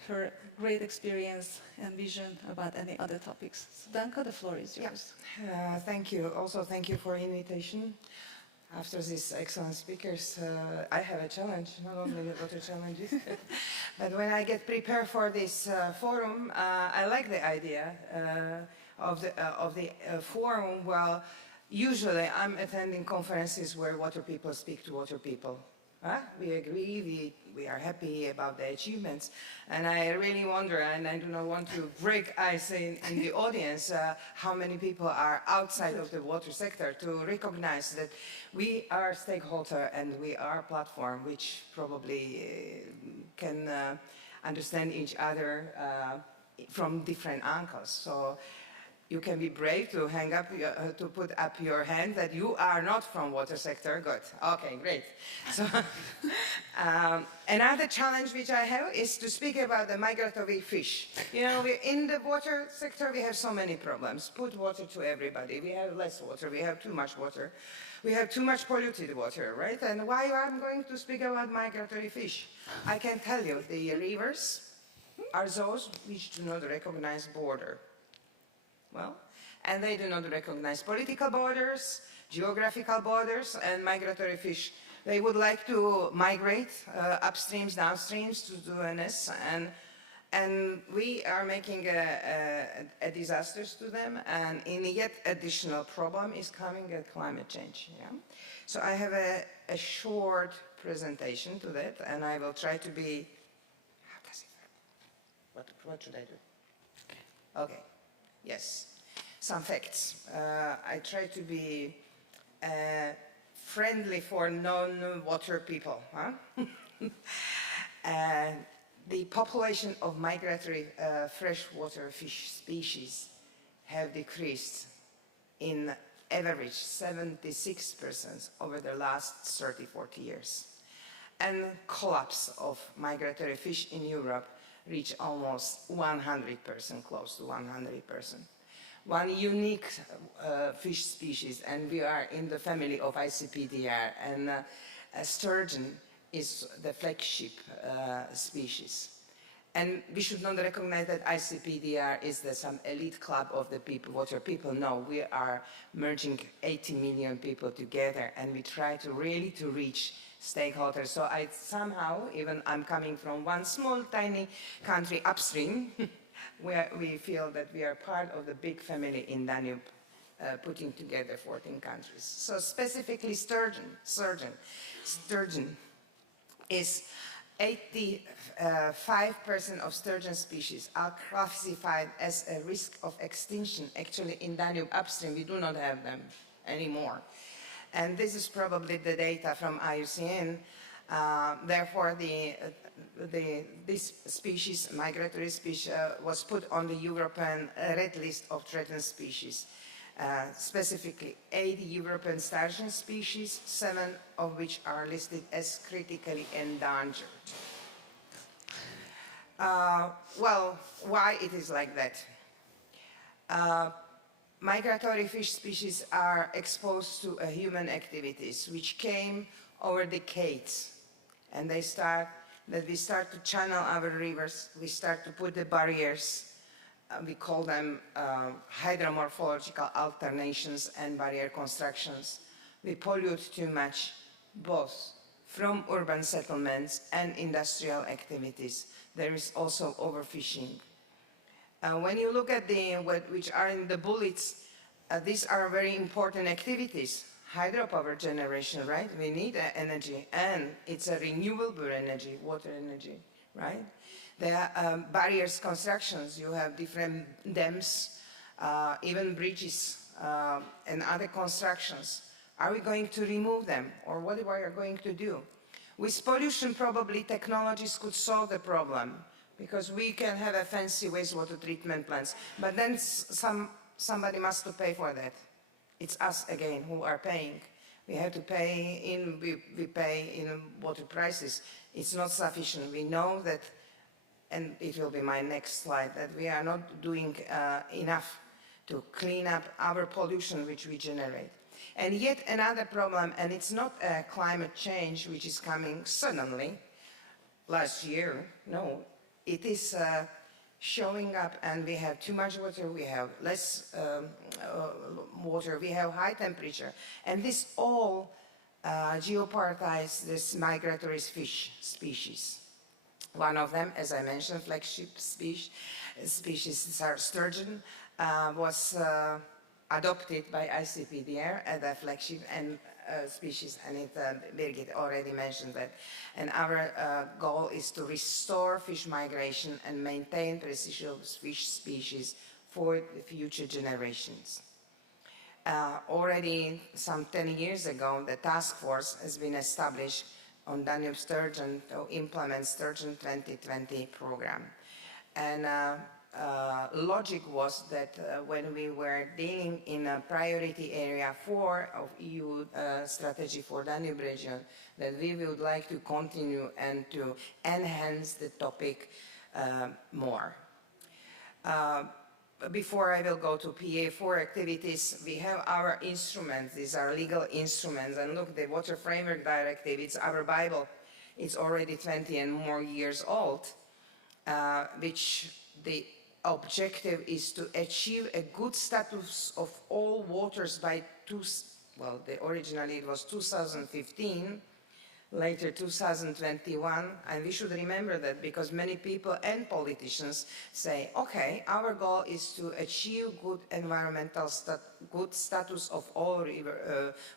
her great experience and vision about any other topics. So Danka, the floor is yours. Yeah. Thank you. Also, thank you for the invitation. After these excellent speakers, I have a challenge, not only the water challenges, but when I get prepared for this forum, I like the idea of the forum. Well, usually I'm attending conferences where water people speak to water people. We agree, we are happy about the achievements, and I really wonder, and I do not want to break ice in the audience, how many people are outside of the water sector to recognize that we are stakeholder and we are a platform which probably can understand each other from different angles. So you can be brave to to put up your hand that you are not from water sector. Good. Okay, great. So another challenge which I have is to speak about the migratory fish. You know, in the water sector we have so many problems. Put water to everybody. We have less water. We have too much water. We have too much polluted water, right? And why I'm going to speak about migratory fish? I can tell you, the rivers are those which do not recognize border. Well, and they do not recognize political borders, geographical borders, and migratory fish. They would like to migrate upstreams, downstreams to do NS, and we are making a disasters to them, and in yet additional problem is coming climate change. Yeah? So I have a short presentation to that, and I will try to be, how does it work? What should I do? Okay. Yes, some facts. I try to be friendly for non-water people. Huh? The population of migratory freshwater fish species have decreased in average 76% over the last 30-40 years. And collapse of migratory fish in Europe reached almost 100%, close to 100%. One unique fish species, and we are in the family of ICPDR, and sturgeon is the flagship species. And we should not recognize that ICPDR is some elite club of the people, water people. No, we are merging 80 million people together, and we try to really to reach stakeholders. So I somehow, even I'm coming from one small, tiny country upstream, where we feel that we are part of the big family in Danube, putting together 14 countries. So specifically sturgeon is 85% of sturgeon species are classified as a risk of extinction. Actually, in Danube upstream, we do not have them anymore. And this is probably the data from IUCN. Therefore, this species, migratory species, was put on the European red list of threatened species. Specifically 80 European sturgeon species, 7 of which are listed as critically endangered. Well, why it is like that? Migratory fish species are exposed to human activities which came over decades, and we start to channel our rivers, we start to put the barriers. We call them hydromorphological alternations and barrier constructions. We pollute too much, both from urban settlements and industrial activities. There is also overfishing. When you look at which are in the bullets, these are very important activities. Hydropower generation, right? We need energy, and it's a renewable energy, water energy, right? There are barriers constructions. You have different dams, even bridges, and other constructions. Are we going to remove them, or what are we going to do? With pollution, probably technologies could solve the problem, because we can have a fancy wastewater treatment plants, but then somebody must pay for that. It's us again who are paying. We have to pay we pay in water prices. It's not sufficient. We know that, and it will be my next slide, that we are not doing enough to clean up our pollution which we generate. And yet another problem, and it's not climate change which is coming suddenly, last year, no, it is showing up, and we have too much water, we have less water, we have high temperature, and this all jeopardize this migratory fish species. One of them, as I mentioned, flagship species sturgeon, was adopted by ICPDR as a flagship and species, and Birgit already mentioned that. And our goal is to restore fish migration and maintain precious fish species for the future generations. Already some 10 years ago, the task force has been established on Danube sturgeon to implement Sturgeon 2020 program. And logic was that when we were dealing in a priority area 4 of EU strategy for Danube region, that we would like to continue and to enhance the topic more. Before I will go to PA4 activities, we have our instruments. These are legal instruments. And look, the Water Framework Directive, it's our Bible. It's already 20 and more years old, which the objective is to achieve a good status of all waters by originally it was 2015, later 2021, and we should remember that because many people and politicians say, okay, our goal is to achieve good environmental good status of all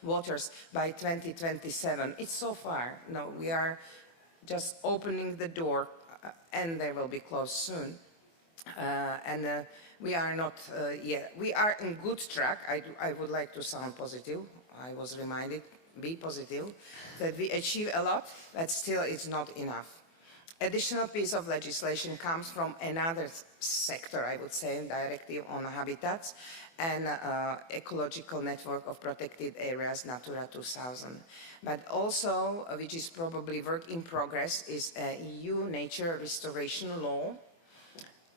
waters by 2027. It's so far. No, we are just opening the door, and they will be closed soon. We are not yet. We are in good track. I would like to sound positive. I was reminded be positive, that we achieve a lot, but still it's not enough. Additional piece of legislation comes from another sector, I would say, directive on habitats and ecological network of protected areas, Natura 2000. But also, which is probably work in progress, is a EU nature restoration law,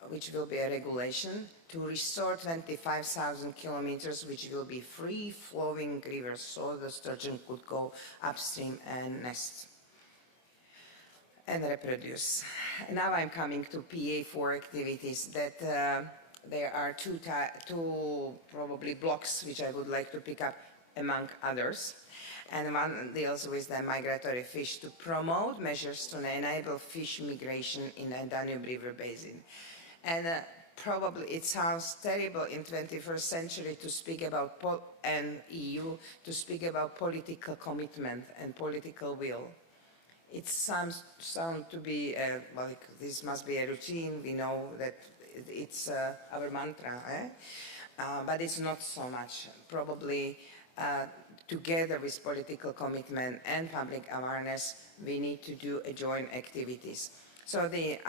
which will be a regulation to restore 25,000 kilometers, which will be free-flowing rivers, so the sturgeon could go upstream and nest and reproduce. Now I'm coming to PA4 activities that there are two probably blocks which I would like to pick up among others. And one deals with the migratory fish to promote measures to enable fish migration in the Danube River basin. And probably it sounds terrible in 21st century to speak about, and EU, to speak about political commitment and political will. It sounds to be, like this must be a routine, we know that it's our mantra, but it's not so much. Probably together with political commitment and public awareness, we need to do joint activities. So the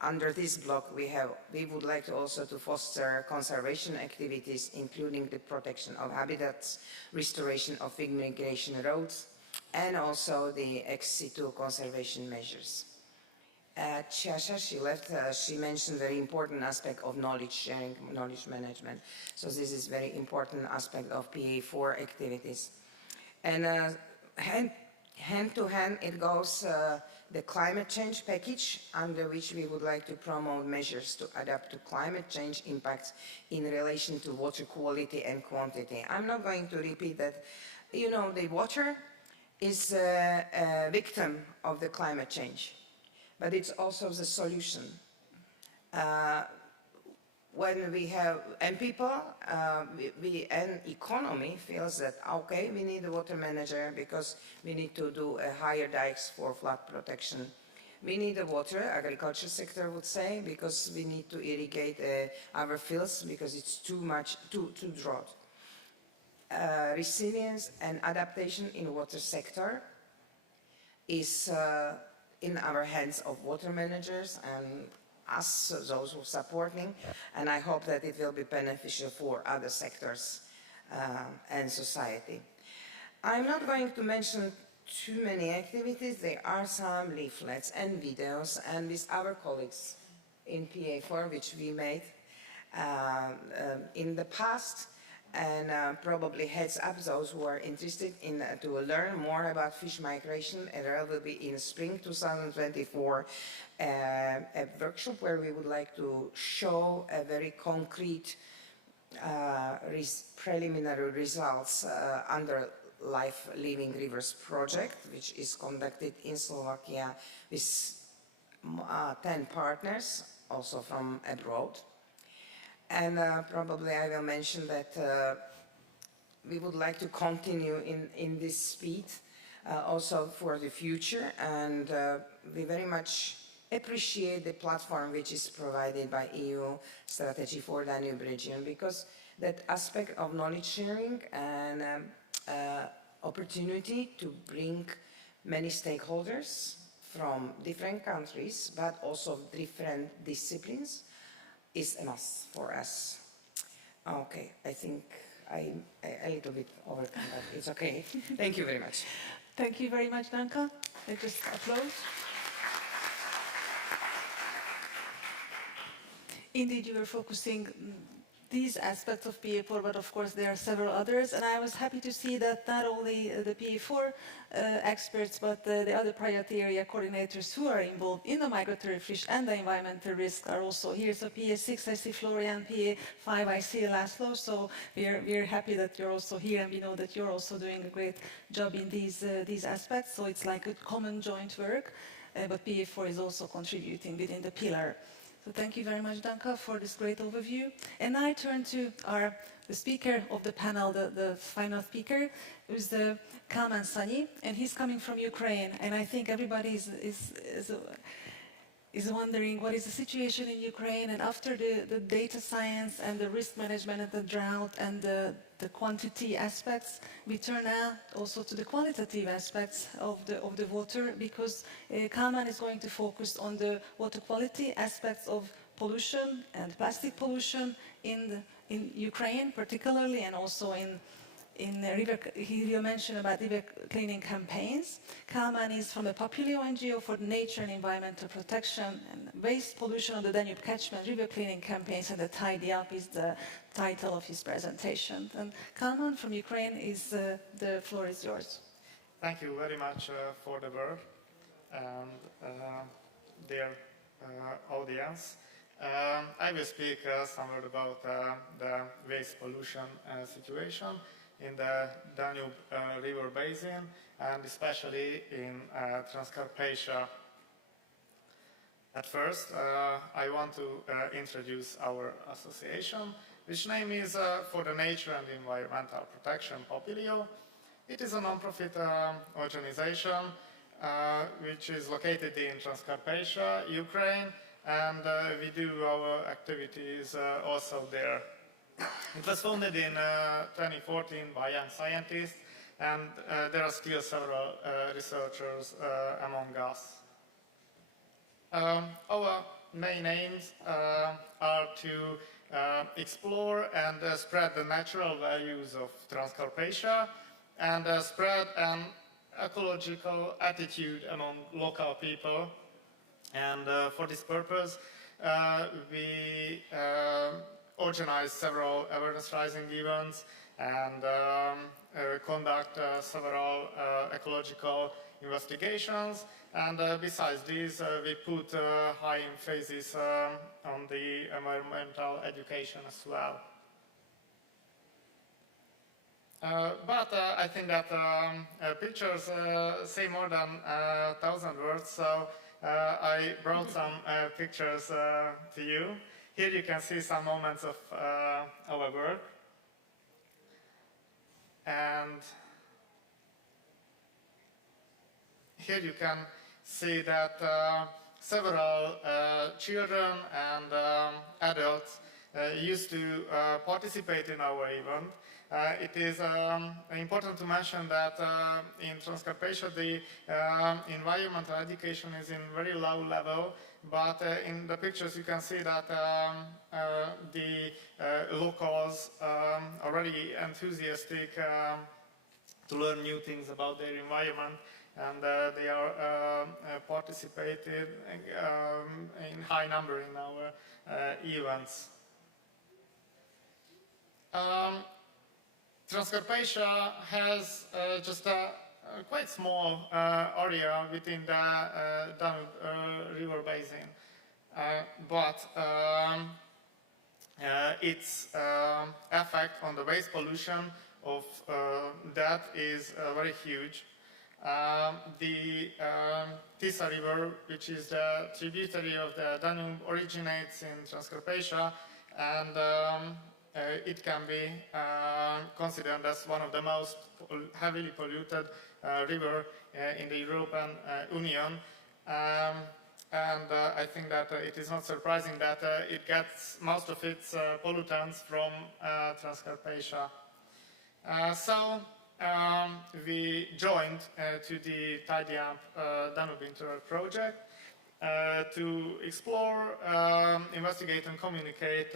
under this block, we would like to also to foster conservation activities, including the protection of habitats, restoration of migration routes, and also the ex situ conservation measures. Tjaša, she left, she mentioned very important aspect of knowledge sharing, knowledge management. So this is very important aspect of PA4 activities. And hand to hand it goes the climate change package, under which we would like to promote measures to adapt to climate change impacts in relation to water quality and quantity. I'm not going to repeat that. You know, the water is a victim of the climate change, but it's also the solution. When we have, and people, and economy feels that, okay, we need a water manager because we need to do higher dikes for flood protection. We need a water, agriculture sector would say, because we need to irrigate our fields because it's too drought. Resilience and adaptation in water sector is in our hands of water managers and us, those who are supporting, and I hope that it will be beneficial for other sectors and society. I'm not going to mention too many activities. There are some leaflets and videos, and with our colleagues in PA4, which we made in the past, and probably heads up those who are interested in to learn more about fish migration. And there will be in spring 2024 a workshop where we would like to show a very concrete preliminary results under Life Living Rivers project, which is conducted in Slovakia with 10 partners, also from abroad. And probably I will mention that we would like to continue in this speed also for the future, and we very much appreciate the platform which is provided by EU Strategy for Danube Region, because that aspect of knowledge sharing and opportunity to bring many stakeholders from different countries, but also different disciplines, is a must for us. Okay, I think I'm a little bit overcome, but it's okay. Thank you very much. Thank you very much, Danka. Let's just applause. Indeed, you were focusing these aspects of PA4, but of course there are several others, and I was happy to see that not only the PA4 experts, but the other priority area coordinators who are involved in the migratory fish and the environmental risk are also here. So PA6, I see Florian, PA5, I see Laszlo, so we're happy that you're also here, and we know that you're also doing a great job in these aspects, so it's like a common joint work, but PA4 is also contributing within the pillar. So thank you very much, Danka, for this great overview. And I turn to the speaker of the panel, the final speaker, who's the Kálmán Szanyi, and he's coming from Ukraine. And I think everybody is wondering what is the situation in Ukraine, and after the data science and the risk management and the drought and the the quantity aspects, we turn now also to the qualitative aspects of the water, because Kálmán is going to focus on the water quality aspects of pollution and plastic pollution in Ukraine particularly, and also in river. He mentioned about river cleaning campaigns. Kálmán is from the PAPILIO NGO for nature and environmental protection and waste pollution on the Danube catchment, river cleaning campaigns, and the tidy up is the title of his presentation. And Kálmán from Ukraine, the floor is yours. Thank you very much for the word and dear audience. I will speak somewhat about the waste pollution situation in the Danube River Basin, and especially in Transcarpathia. At first, I want to introduce our association, which name is for the Nature and Environmental Protection, PAPILIO. It is a non-profit organization which is located in Transcarpathia, Ukraine, and we do our activities also there. It was founded in 2014 by young scientists, and there are still several researchers among us. Our main aims are to explore and spread the natural values of Transcarpathia and spread an ecological attitude among local people. And for this purpose, we organize several awareness-raising events and conduct several ecological investigations. And besides this, we put high emphasis on the environmental education as well. But I think that pictures say more than 1,000 words, so I brought some pictures to you. Here you can see some moments of our work. And here you can see that several children and adults used to participate in our event. It is important to mention that in Transcarpathia the environmental education is in very low level, but in the pictures you can see that the locals are really enthusiastic to learn new things about their environment, and they are participated in high number in our events. Transcarpathia has just a quite small area within the Danube River Basin, but its effect on the waste pollution of that is very huge. The Tisza River, which is the tributary of the Danube, originates in Transcarpathia, and it can be considered as one of the most heavily polluted river in the European Union. And I think that it is not surprising that it gets most of its pollutants from Transcarpathia. So we joined to the Tidy Up Danube Internet project to explore, investigate and communicate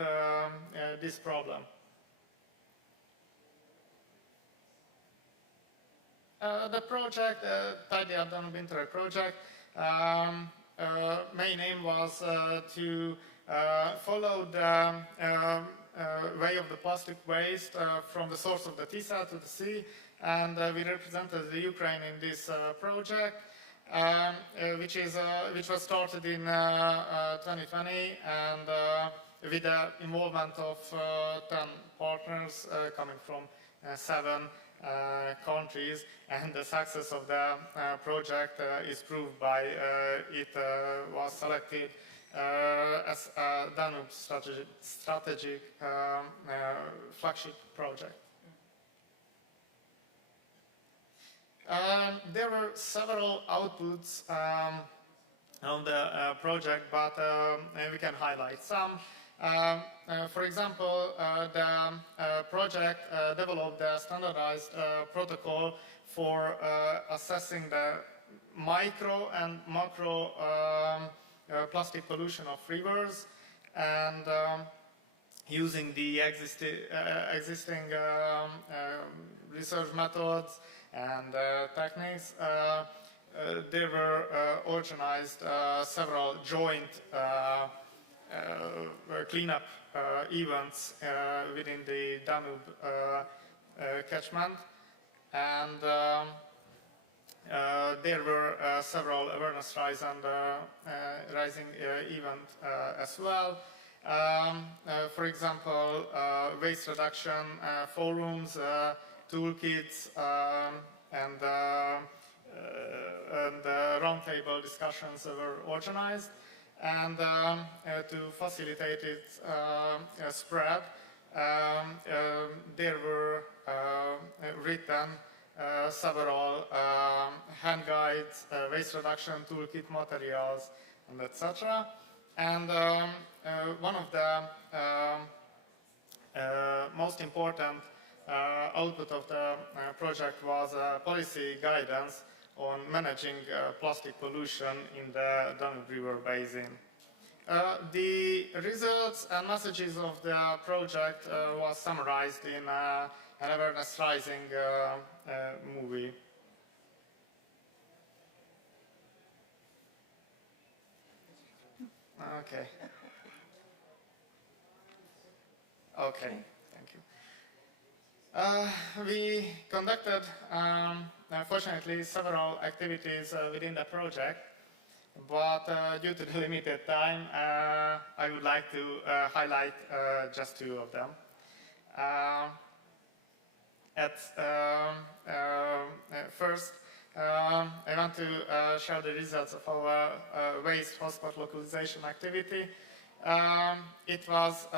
this problem. The project, Tidy Up Danube Internet project, main aim was to follow the way of the plastic waste from the source of the Tisza to the sea, and we represented the Ukraine in this project. Which was started in 2020, and with the involvement of 10 partners coming from 7 countries, and the success of the project is proved by it was selected as a Danube strategic flagship project. There were several outputs on the project, but we can highlight some. For example, the project developed a standardized protocol for assessing the micro and macro plastic pollution of rivers, and using the existing research methods and techniques, there were organized several joint cleanup events within the Danube catchment, and there were several awareness raising events as well. For example, waste reduction forums, toolkits, and roundtable discussions were organized. And to facilitate its spread, there were written several hand guides, waste reduction toolkit materials, and etc. And one of the most important output of the project was policy guidance on managing plastic pollution in the Danube River basin. The results and messages of the project was summarized in an awareness raising movie. Okay, thank you. We conducted, fortunately, several activities within the project, but due to the limited time, I would like to highlight just two of them. First, I want to share the results of our waste hotspot localization activity. It was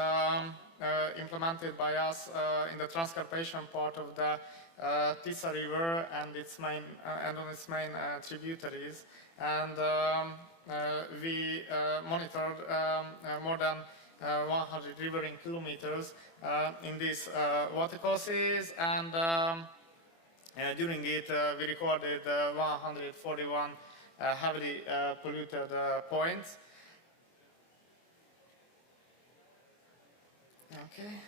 implemented by us in the Transcarpathian part of the Tisa River and on its main tributaries, and we monitored more than 100 riverine kilometers in these watercourses, and during it we recorded 141 heavily polluted points. Okay.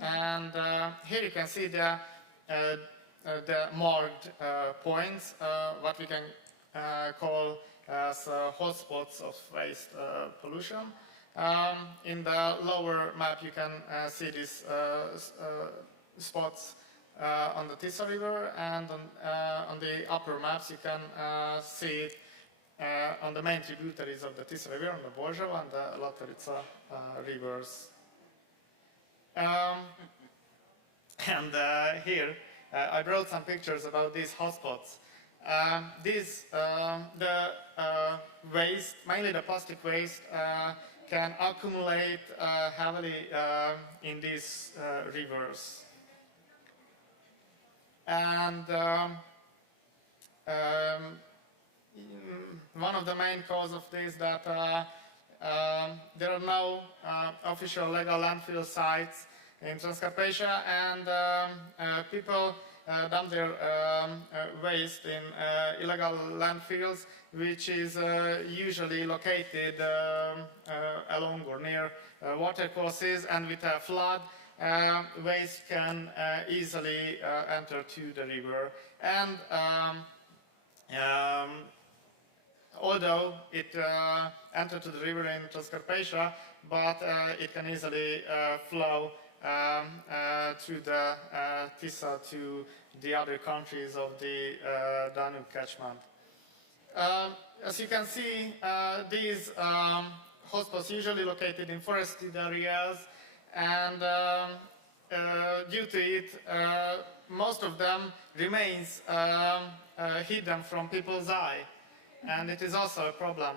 And here you can see the marked points, what we can call as hotspots of waste pollution. In the lower map you can see these spots on the Tisa River, and on the upper maps you can see it on the main tributaries of the Tisa River, on the Brdo and the Latorica rivers. And here I brought some pictures about these hotspots. The waste, mainly the plastic waste, can accumulate heavily in these rivers. And one of the main causes of this is that there are no official legal landfill sites in Transcarpathia, and people dump their waste in illegal landfills, which is usually located along or near watercourses, and with a flood, waste can easily enter to the river. And although it entered to the river in Transcarpathia, but it can easily flow through the Tisa to the other countries of the Danube catchment. As you can see, these hotspots usually located in forested areas, and due to it, most of them remains hidden from people's eye, and it is also a problem.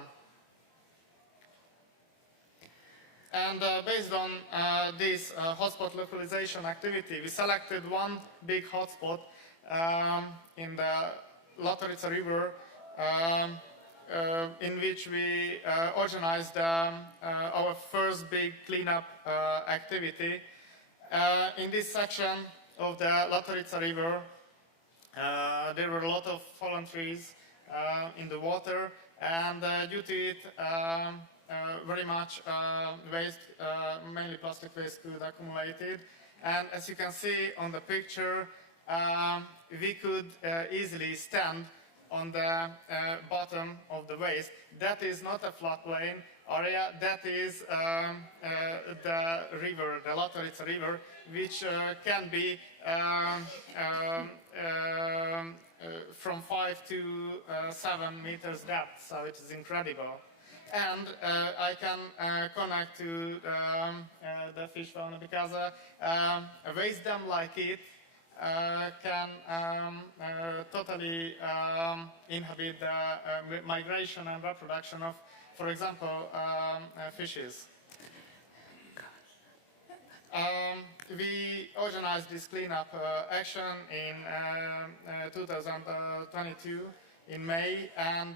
And based on this hotspot localization activity, we selected one big hotspot in the Latorica River, in which we organized our first big cleanup activity. In this section of the Latorica River, there were a lot of fallen trees in the water, and due to it, very much waste, mainly plastic waste, could accumulated. And as you can see on the picture, we could easily stand on the bottom of the waste. That is not a floodplain area, that is the river, the Latorica River, which can be from 5 to 7 meters depth, so it is incredible. And I can connect to the fish fauna because a waste dam like it can totally inhibit the migration and reproduction of, for example, fishes. We organized this cleanup action in 2022 in May, and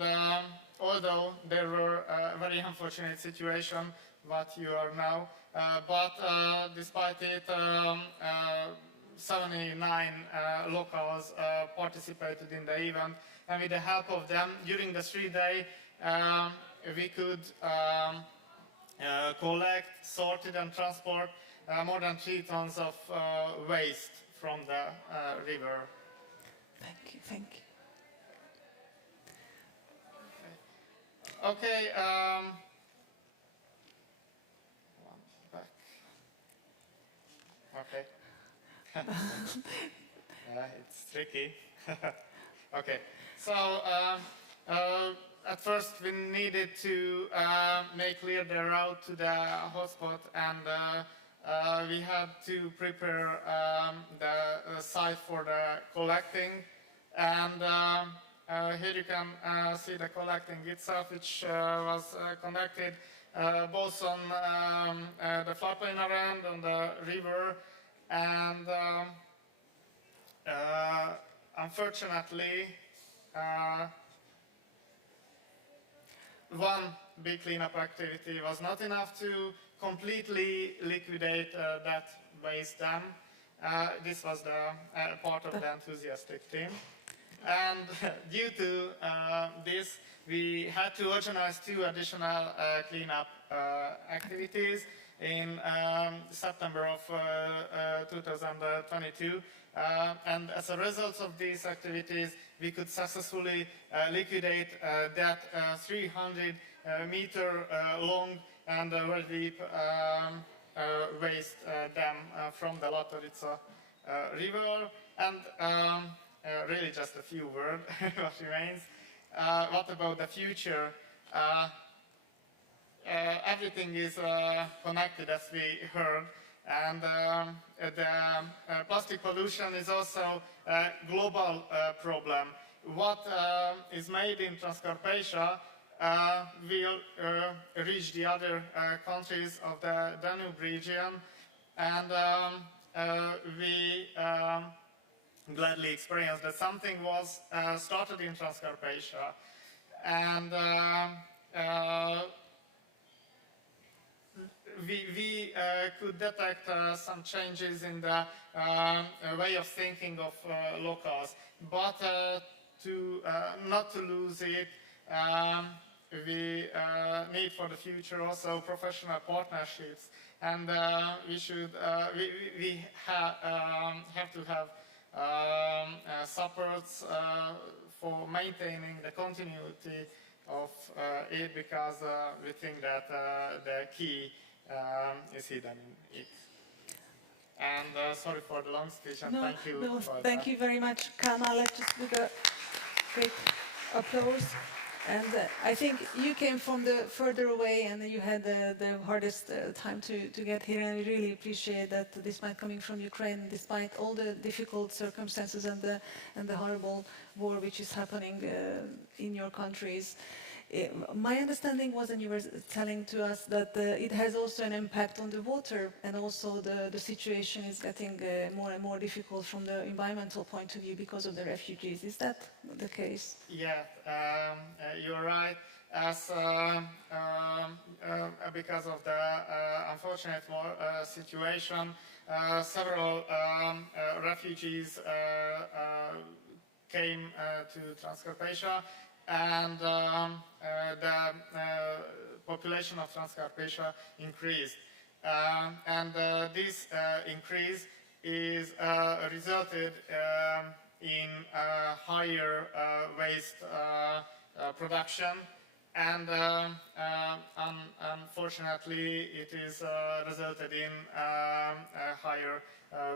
although there were a very unfortunate situation, what you are now, but despite it, 79 locals participated in the event, and with the help of them, during the 3-day, we could collect, sorted and transport more than 3 tons of waste from the river. Thank you, thank you. Okay, one back. Okay. It's tricky. Okay, so at first we needed to make clear the route to the hotspot, and we had to prepare the site for the collecting, and here you can see the collecting itself, which was conducted both on the floodplain around, on the river, and unfortunately, one big cleanup activity was not enough to completely liquidate that waste dam. This was the part of the enthusiastic team. And due to this, we had to organize 2 additional cleanup activities in September of 2022. And as a result of these activities, we could successfully liquidate that 300-meter long and very deep waste dam from the Latorica River. And really just a few words what remains. What about the future? Everything is connected, as we heard, and the plastic pollution is also a global problem. What is made in Transcarpathia will reach the other countries of the Danube region, and we gladly experienced that something was started in Transcarpathia, and we could detect some changes in the way of thinking of locals, but not to lose it, we need for the future also professional partnerships, and we have to have supports for maintaining the continuity of it, because we think that the key is hidden in it. And sorry for the long speech, and thank you. No, thank you very much, Kálmán. Let's just do the great applause. And I think you came from the further away, and you had the hardest time to get here, and we really appreciate that, despite coming from Ukraine, despite all the difficult circumstances and the horrible war which is happening in your countries. My understanding was, and you were telling to us, that it has also an impact on the water, and also the situation is getting more and more difficult from the environmental point of view because of the refugees. Is that the case? Yeah, you're right. As because of the unfortunate situation, several refugees came to Transcarpathia, and the population of Transcarpathia increased. And this increase is resulted in higher waste production, and unfortunately it is resulted in higher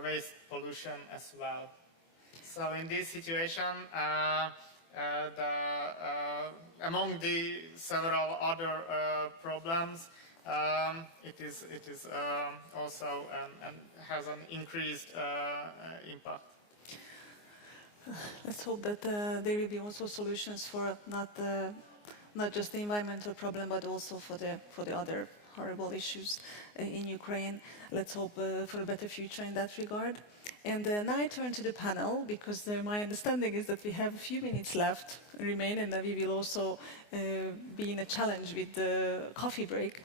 waste pollution as well. So in this situation, among the several other problems, it is also and has an increased impact. Let's hope that there will be also solutions for not just the environmental problem, but also for the other horrible issues in Ukraine. Let's hope for a better future in that regard. And now I turn to the panel, because my understanding is that we have a few minutes left remain, and that we will also be in a challenge with the coffee break.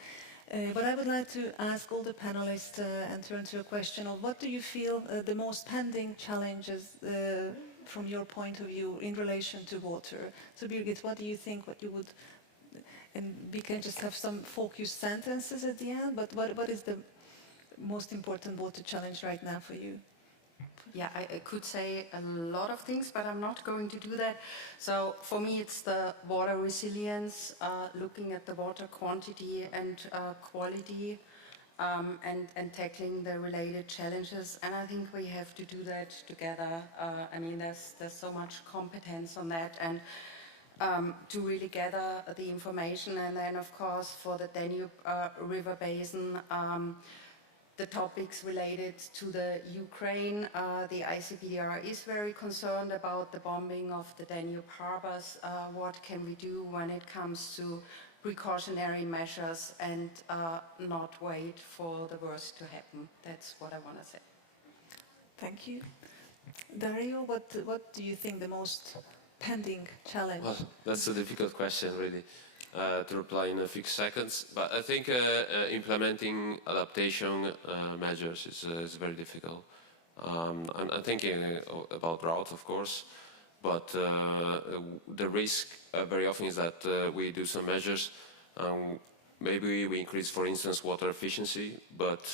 But I would like to ask all the panelists and turn to a question of what do you feel the most pending challenges from your point of view in relation to water? So Birgit, what do you think, what you would, and we can just have some focused sentences at the end, but what is the most important water challenge right now for you? Yeah, I could say a lot of things, but I'm not going to do that. So for me, it's the water resilience, looking at the water quantity and quality, and tackling the related challenges. And I think we have to do that together. I mean, there's so much competence on that, and to really gather the information. And then, of course, for the Danube River Basin, the topics related to the Ukraine, the ICPDR is very concerned about the bombing of the Danube harbors. What can we do when it comes to precautionary measures and not wait for the worst to happen? That's what I want to say. Thank you. Dario, what do you think the most pending challenge? Well, that's a difficult question, really, to reply in a few seconds. But I think implementing adaptation measures is very difficult. I'm thinking about drought, of course, but the risk very often is that we do some measures. Maybe we increase, for instance, water efficiency, but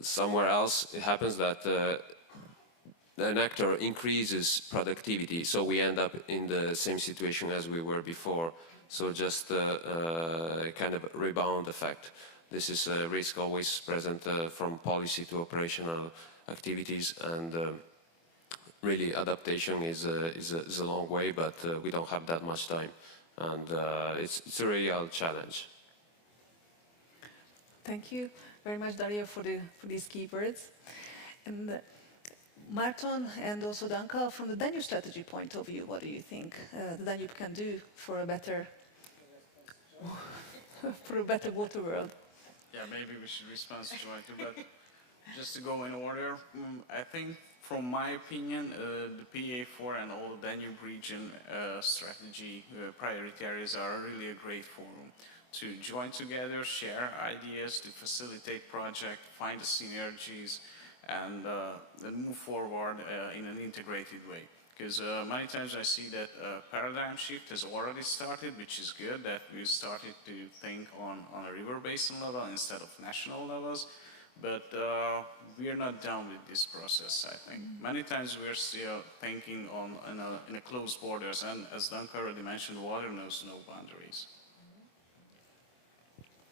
somewhere else it happens that an actor increases productivity, so we end up in the same situation as we were before. So just a kind of rebound effect. This is a risk always present from policy to operational activities, and really adaptation is a long way, but we don't have that much time, and it's a real challenge. Thank you very much, Dario, for these key words. And Márton and also Danka, from the Danube strategy point of view, what do you think the Danube can do for a better water world? Yeah, maybe we should respond to it, but just to go in order, I think, from my opinion, the PA4 and all the Danube region strategy priority areas are really a great forum to join together, share ideas, to facilitate projects, find the synergies, and move forward in an integrated way. Because many times I see that paradigm shift has already started, which is good, that we started to think on a river basin level instead of national levels. But we are not done with this process, I think. Many times we are still thinking in a closed borders, and as Danka already mentioned, water knows no boundaries.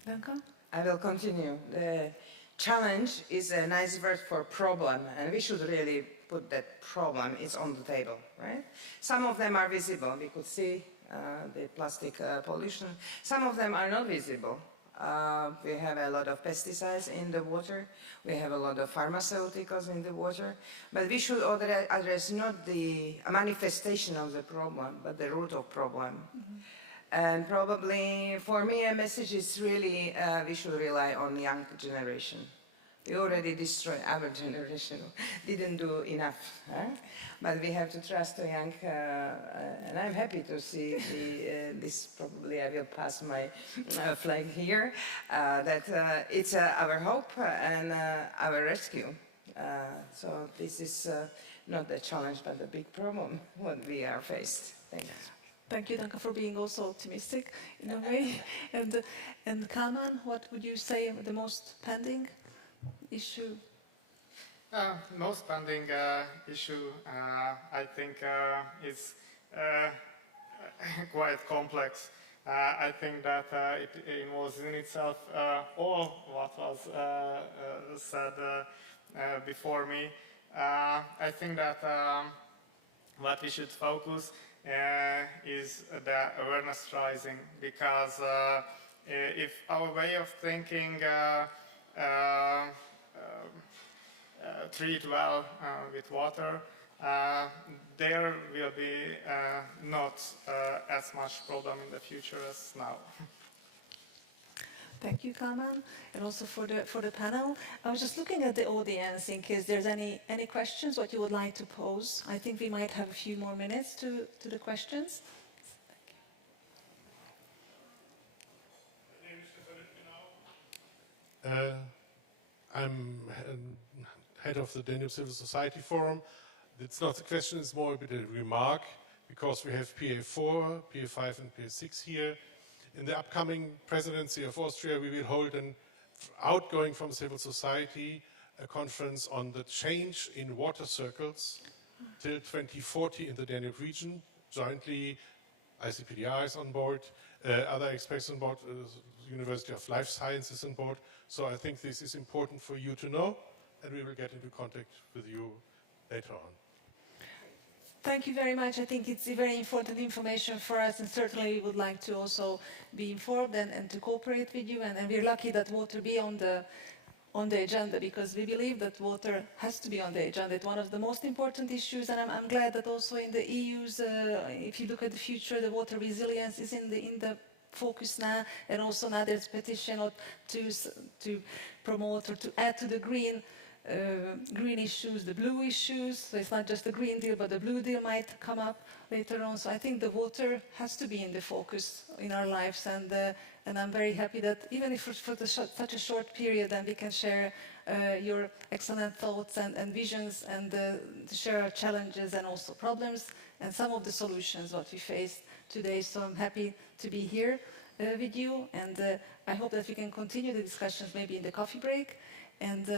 Danka? I will continue. The challenge is a nice word for problem, and we should really put that problem is on the table, right? Some of them are visible. We could see the plastic pollution. Some of them are not visible. We have a lot of pesticides in the water. We have a lot of pharmaceuticals in the water. But we should address not the manifestation of the problem, but the root of problem. And probably for me a message is really we should rely on young generation. We already destroyed our generation, didn't do enough. Huh? But we have to trust the young, and I'm happy to see this, probably I will pass my flag here, that it's our hope and our rescue. So this is not a challenge, but a big problem what we are faced. Thank you. Thank you, Danka, for being also optimistic in a way. And Kálmán, what would you say the most pending issue? Most pending issue, I think, is quite complex. I think that it involves in itself all what was said before me. I think that what we should focus is the awareness raising, because if our way of thinking treat well with water, there will be not as much problem in the future as now. Thank you, Kálmán, and also for the panel. I was just looking at the audience in case there's any questions what you would like to pose. I think we might have a few more minutes to the questions. I'm head of the Danube Civil Society Forum. It's not a question, it's more a bit of a remark, because we have PA4, PA5 and PA6 here. In the upcoming presidency of Austria, we will hold an outgoing from civil society, a conference on the change in water circles till 2040 in the Danube region. Jointly, ICPDR is on board, other experts on board, University of Life Sciences on board. So I think this is important for you to know, and we will get into contact with you later on. Thank you very much. I think it's a very important information for us, and certainly we would like to also be informed and to cooperate with you. And we're lucky that water be on the agenda, because we believe that water has to be on the agenda. It's one of the most important issues, and I'm glad that also in the EU's, if you look at the future, the water resilience is in the focus now, and also now there's petition to promote or to add to the green issues, the blue issues. So it's not just the Green Deal, but the Blue Deal might come up later on. So I think the water has to be in the focus in our lives, and I'm very happy that even if for such a short period, then we can share your excellent thoughts and visions, and to share our challenges and also problems and some of the solutions what we faced today. So I'm happy to be here with you, and I hope that we can continue the discussions maybe in the coffee break. And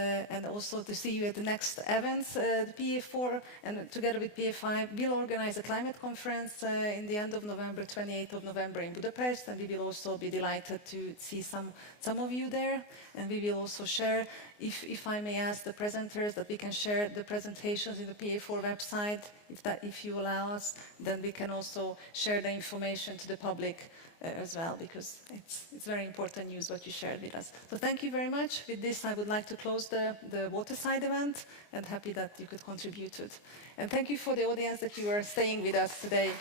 also to see you at the next events. The PA4 and together with PA5 will organize a climate conference in the end of November, 28th of November in Budapest, and we will also be delighted to see some of you there. And we will also share, if I may ask the presenters, that we can share the presentations in the PA4 website, if you allow us, then we can also share the information to the public as well, because it's very important news what you shared with us. So thank you very much. With this, I would like to close the Waterside event, and happy that you could contribute to it. And thank you for the audience that you are staying with us today.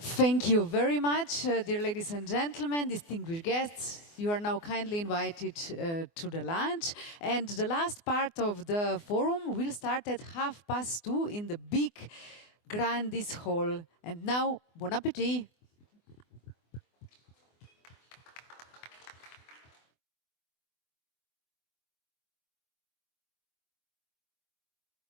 Thank you very much, dear ladies and gentlemen, distinguished guests. You are now kindly invited to the lunch. And the last part of the forum will start at 2:30 in the big Grandis Hall. And now, bon appétit!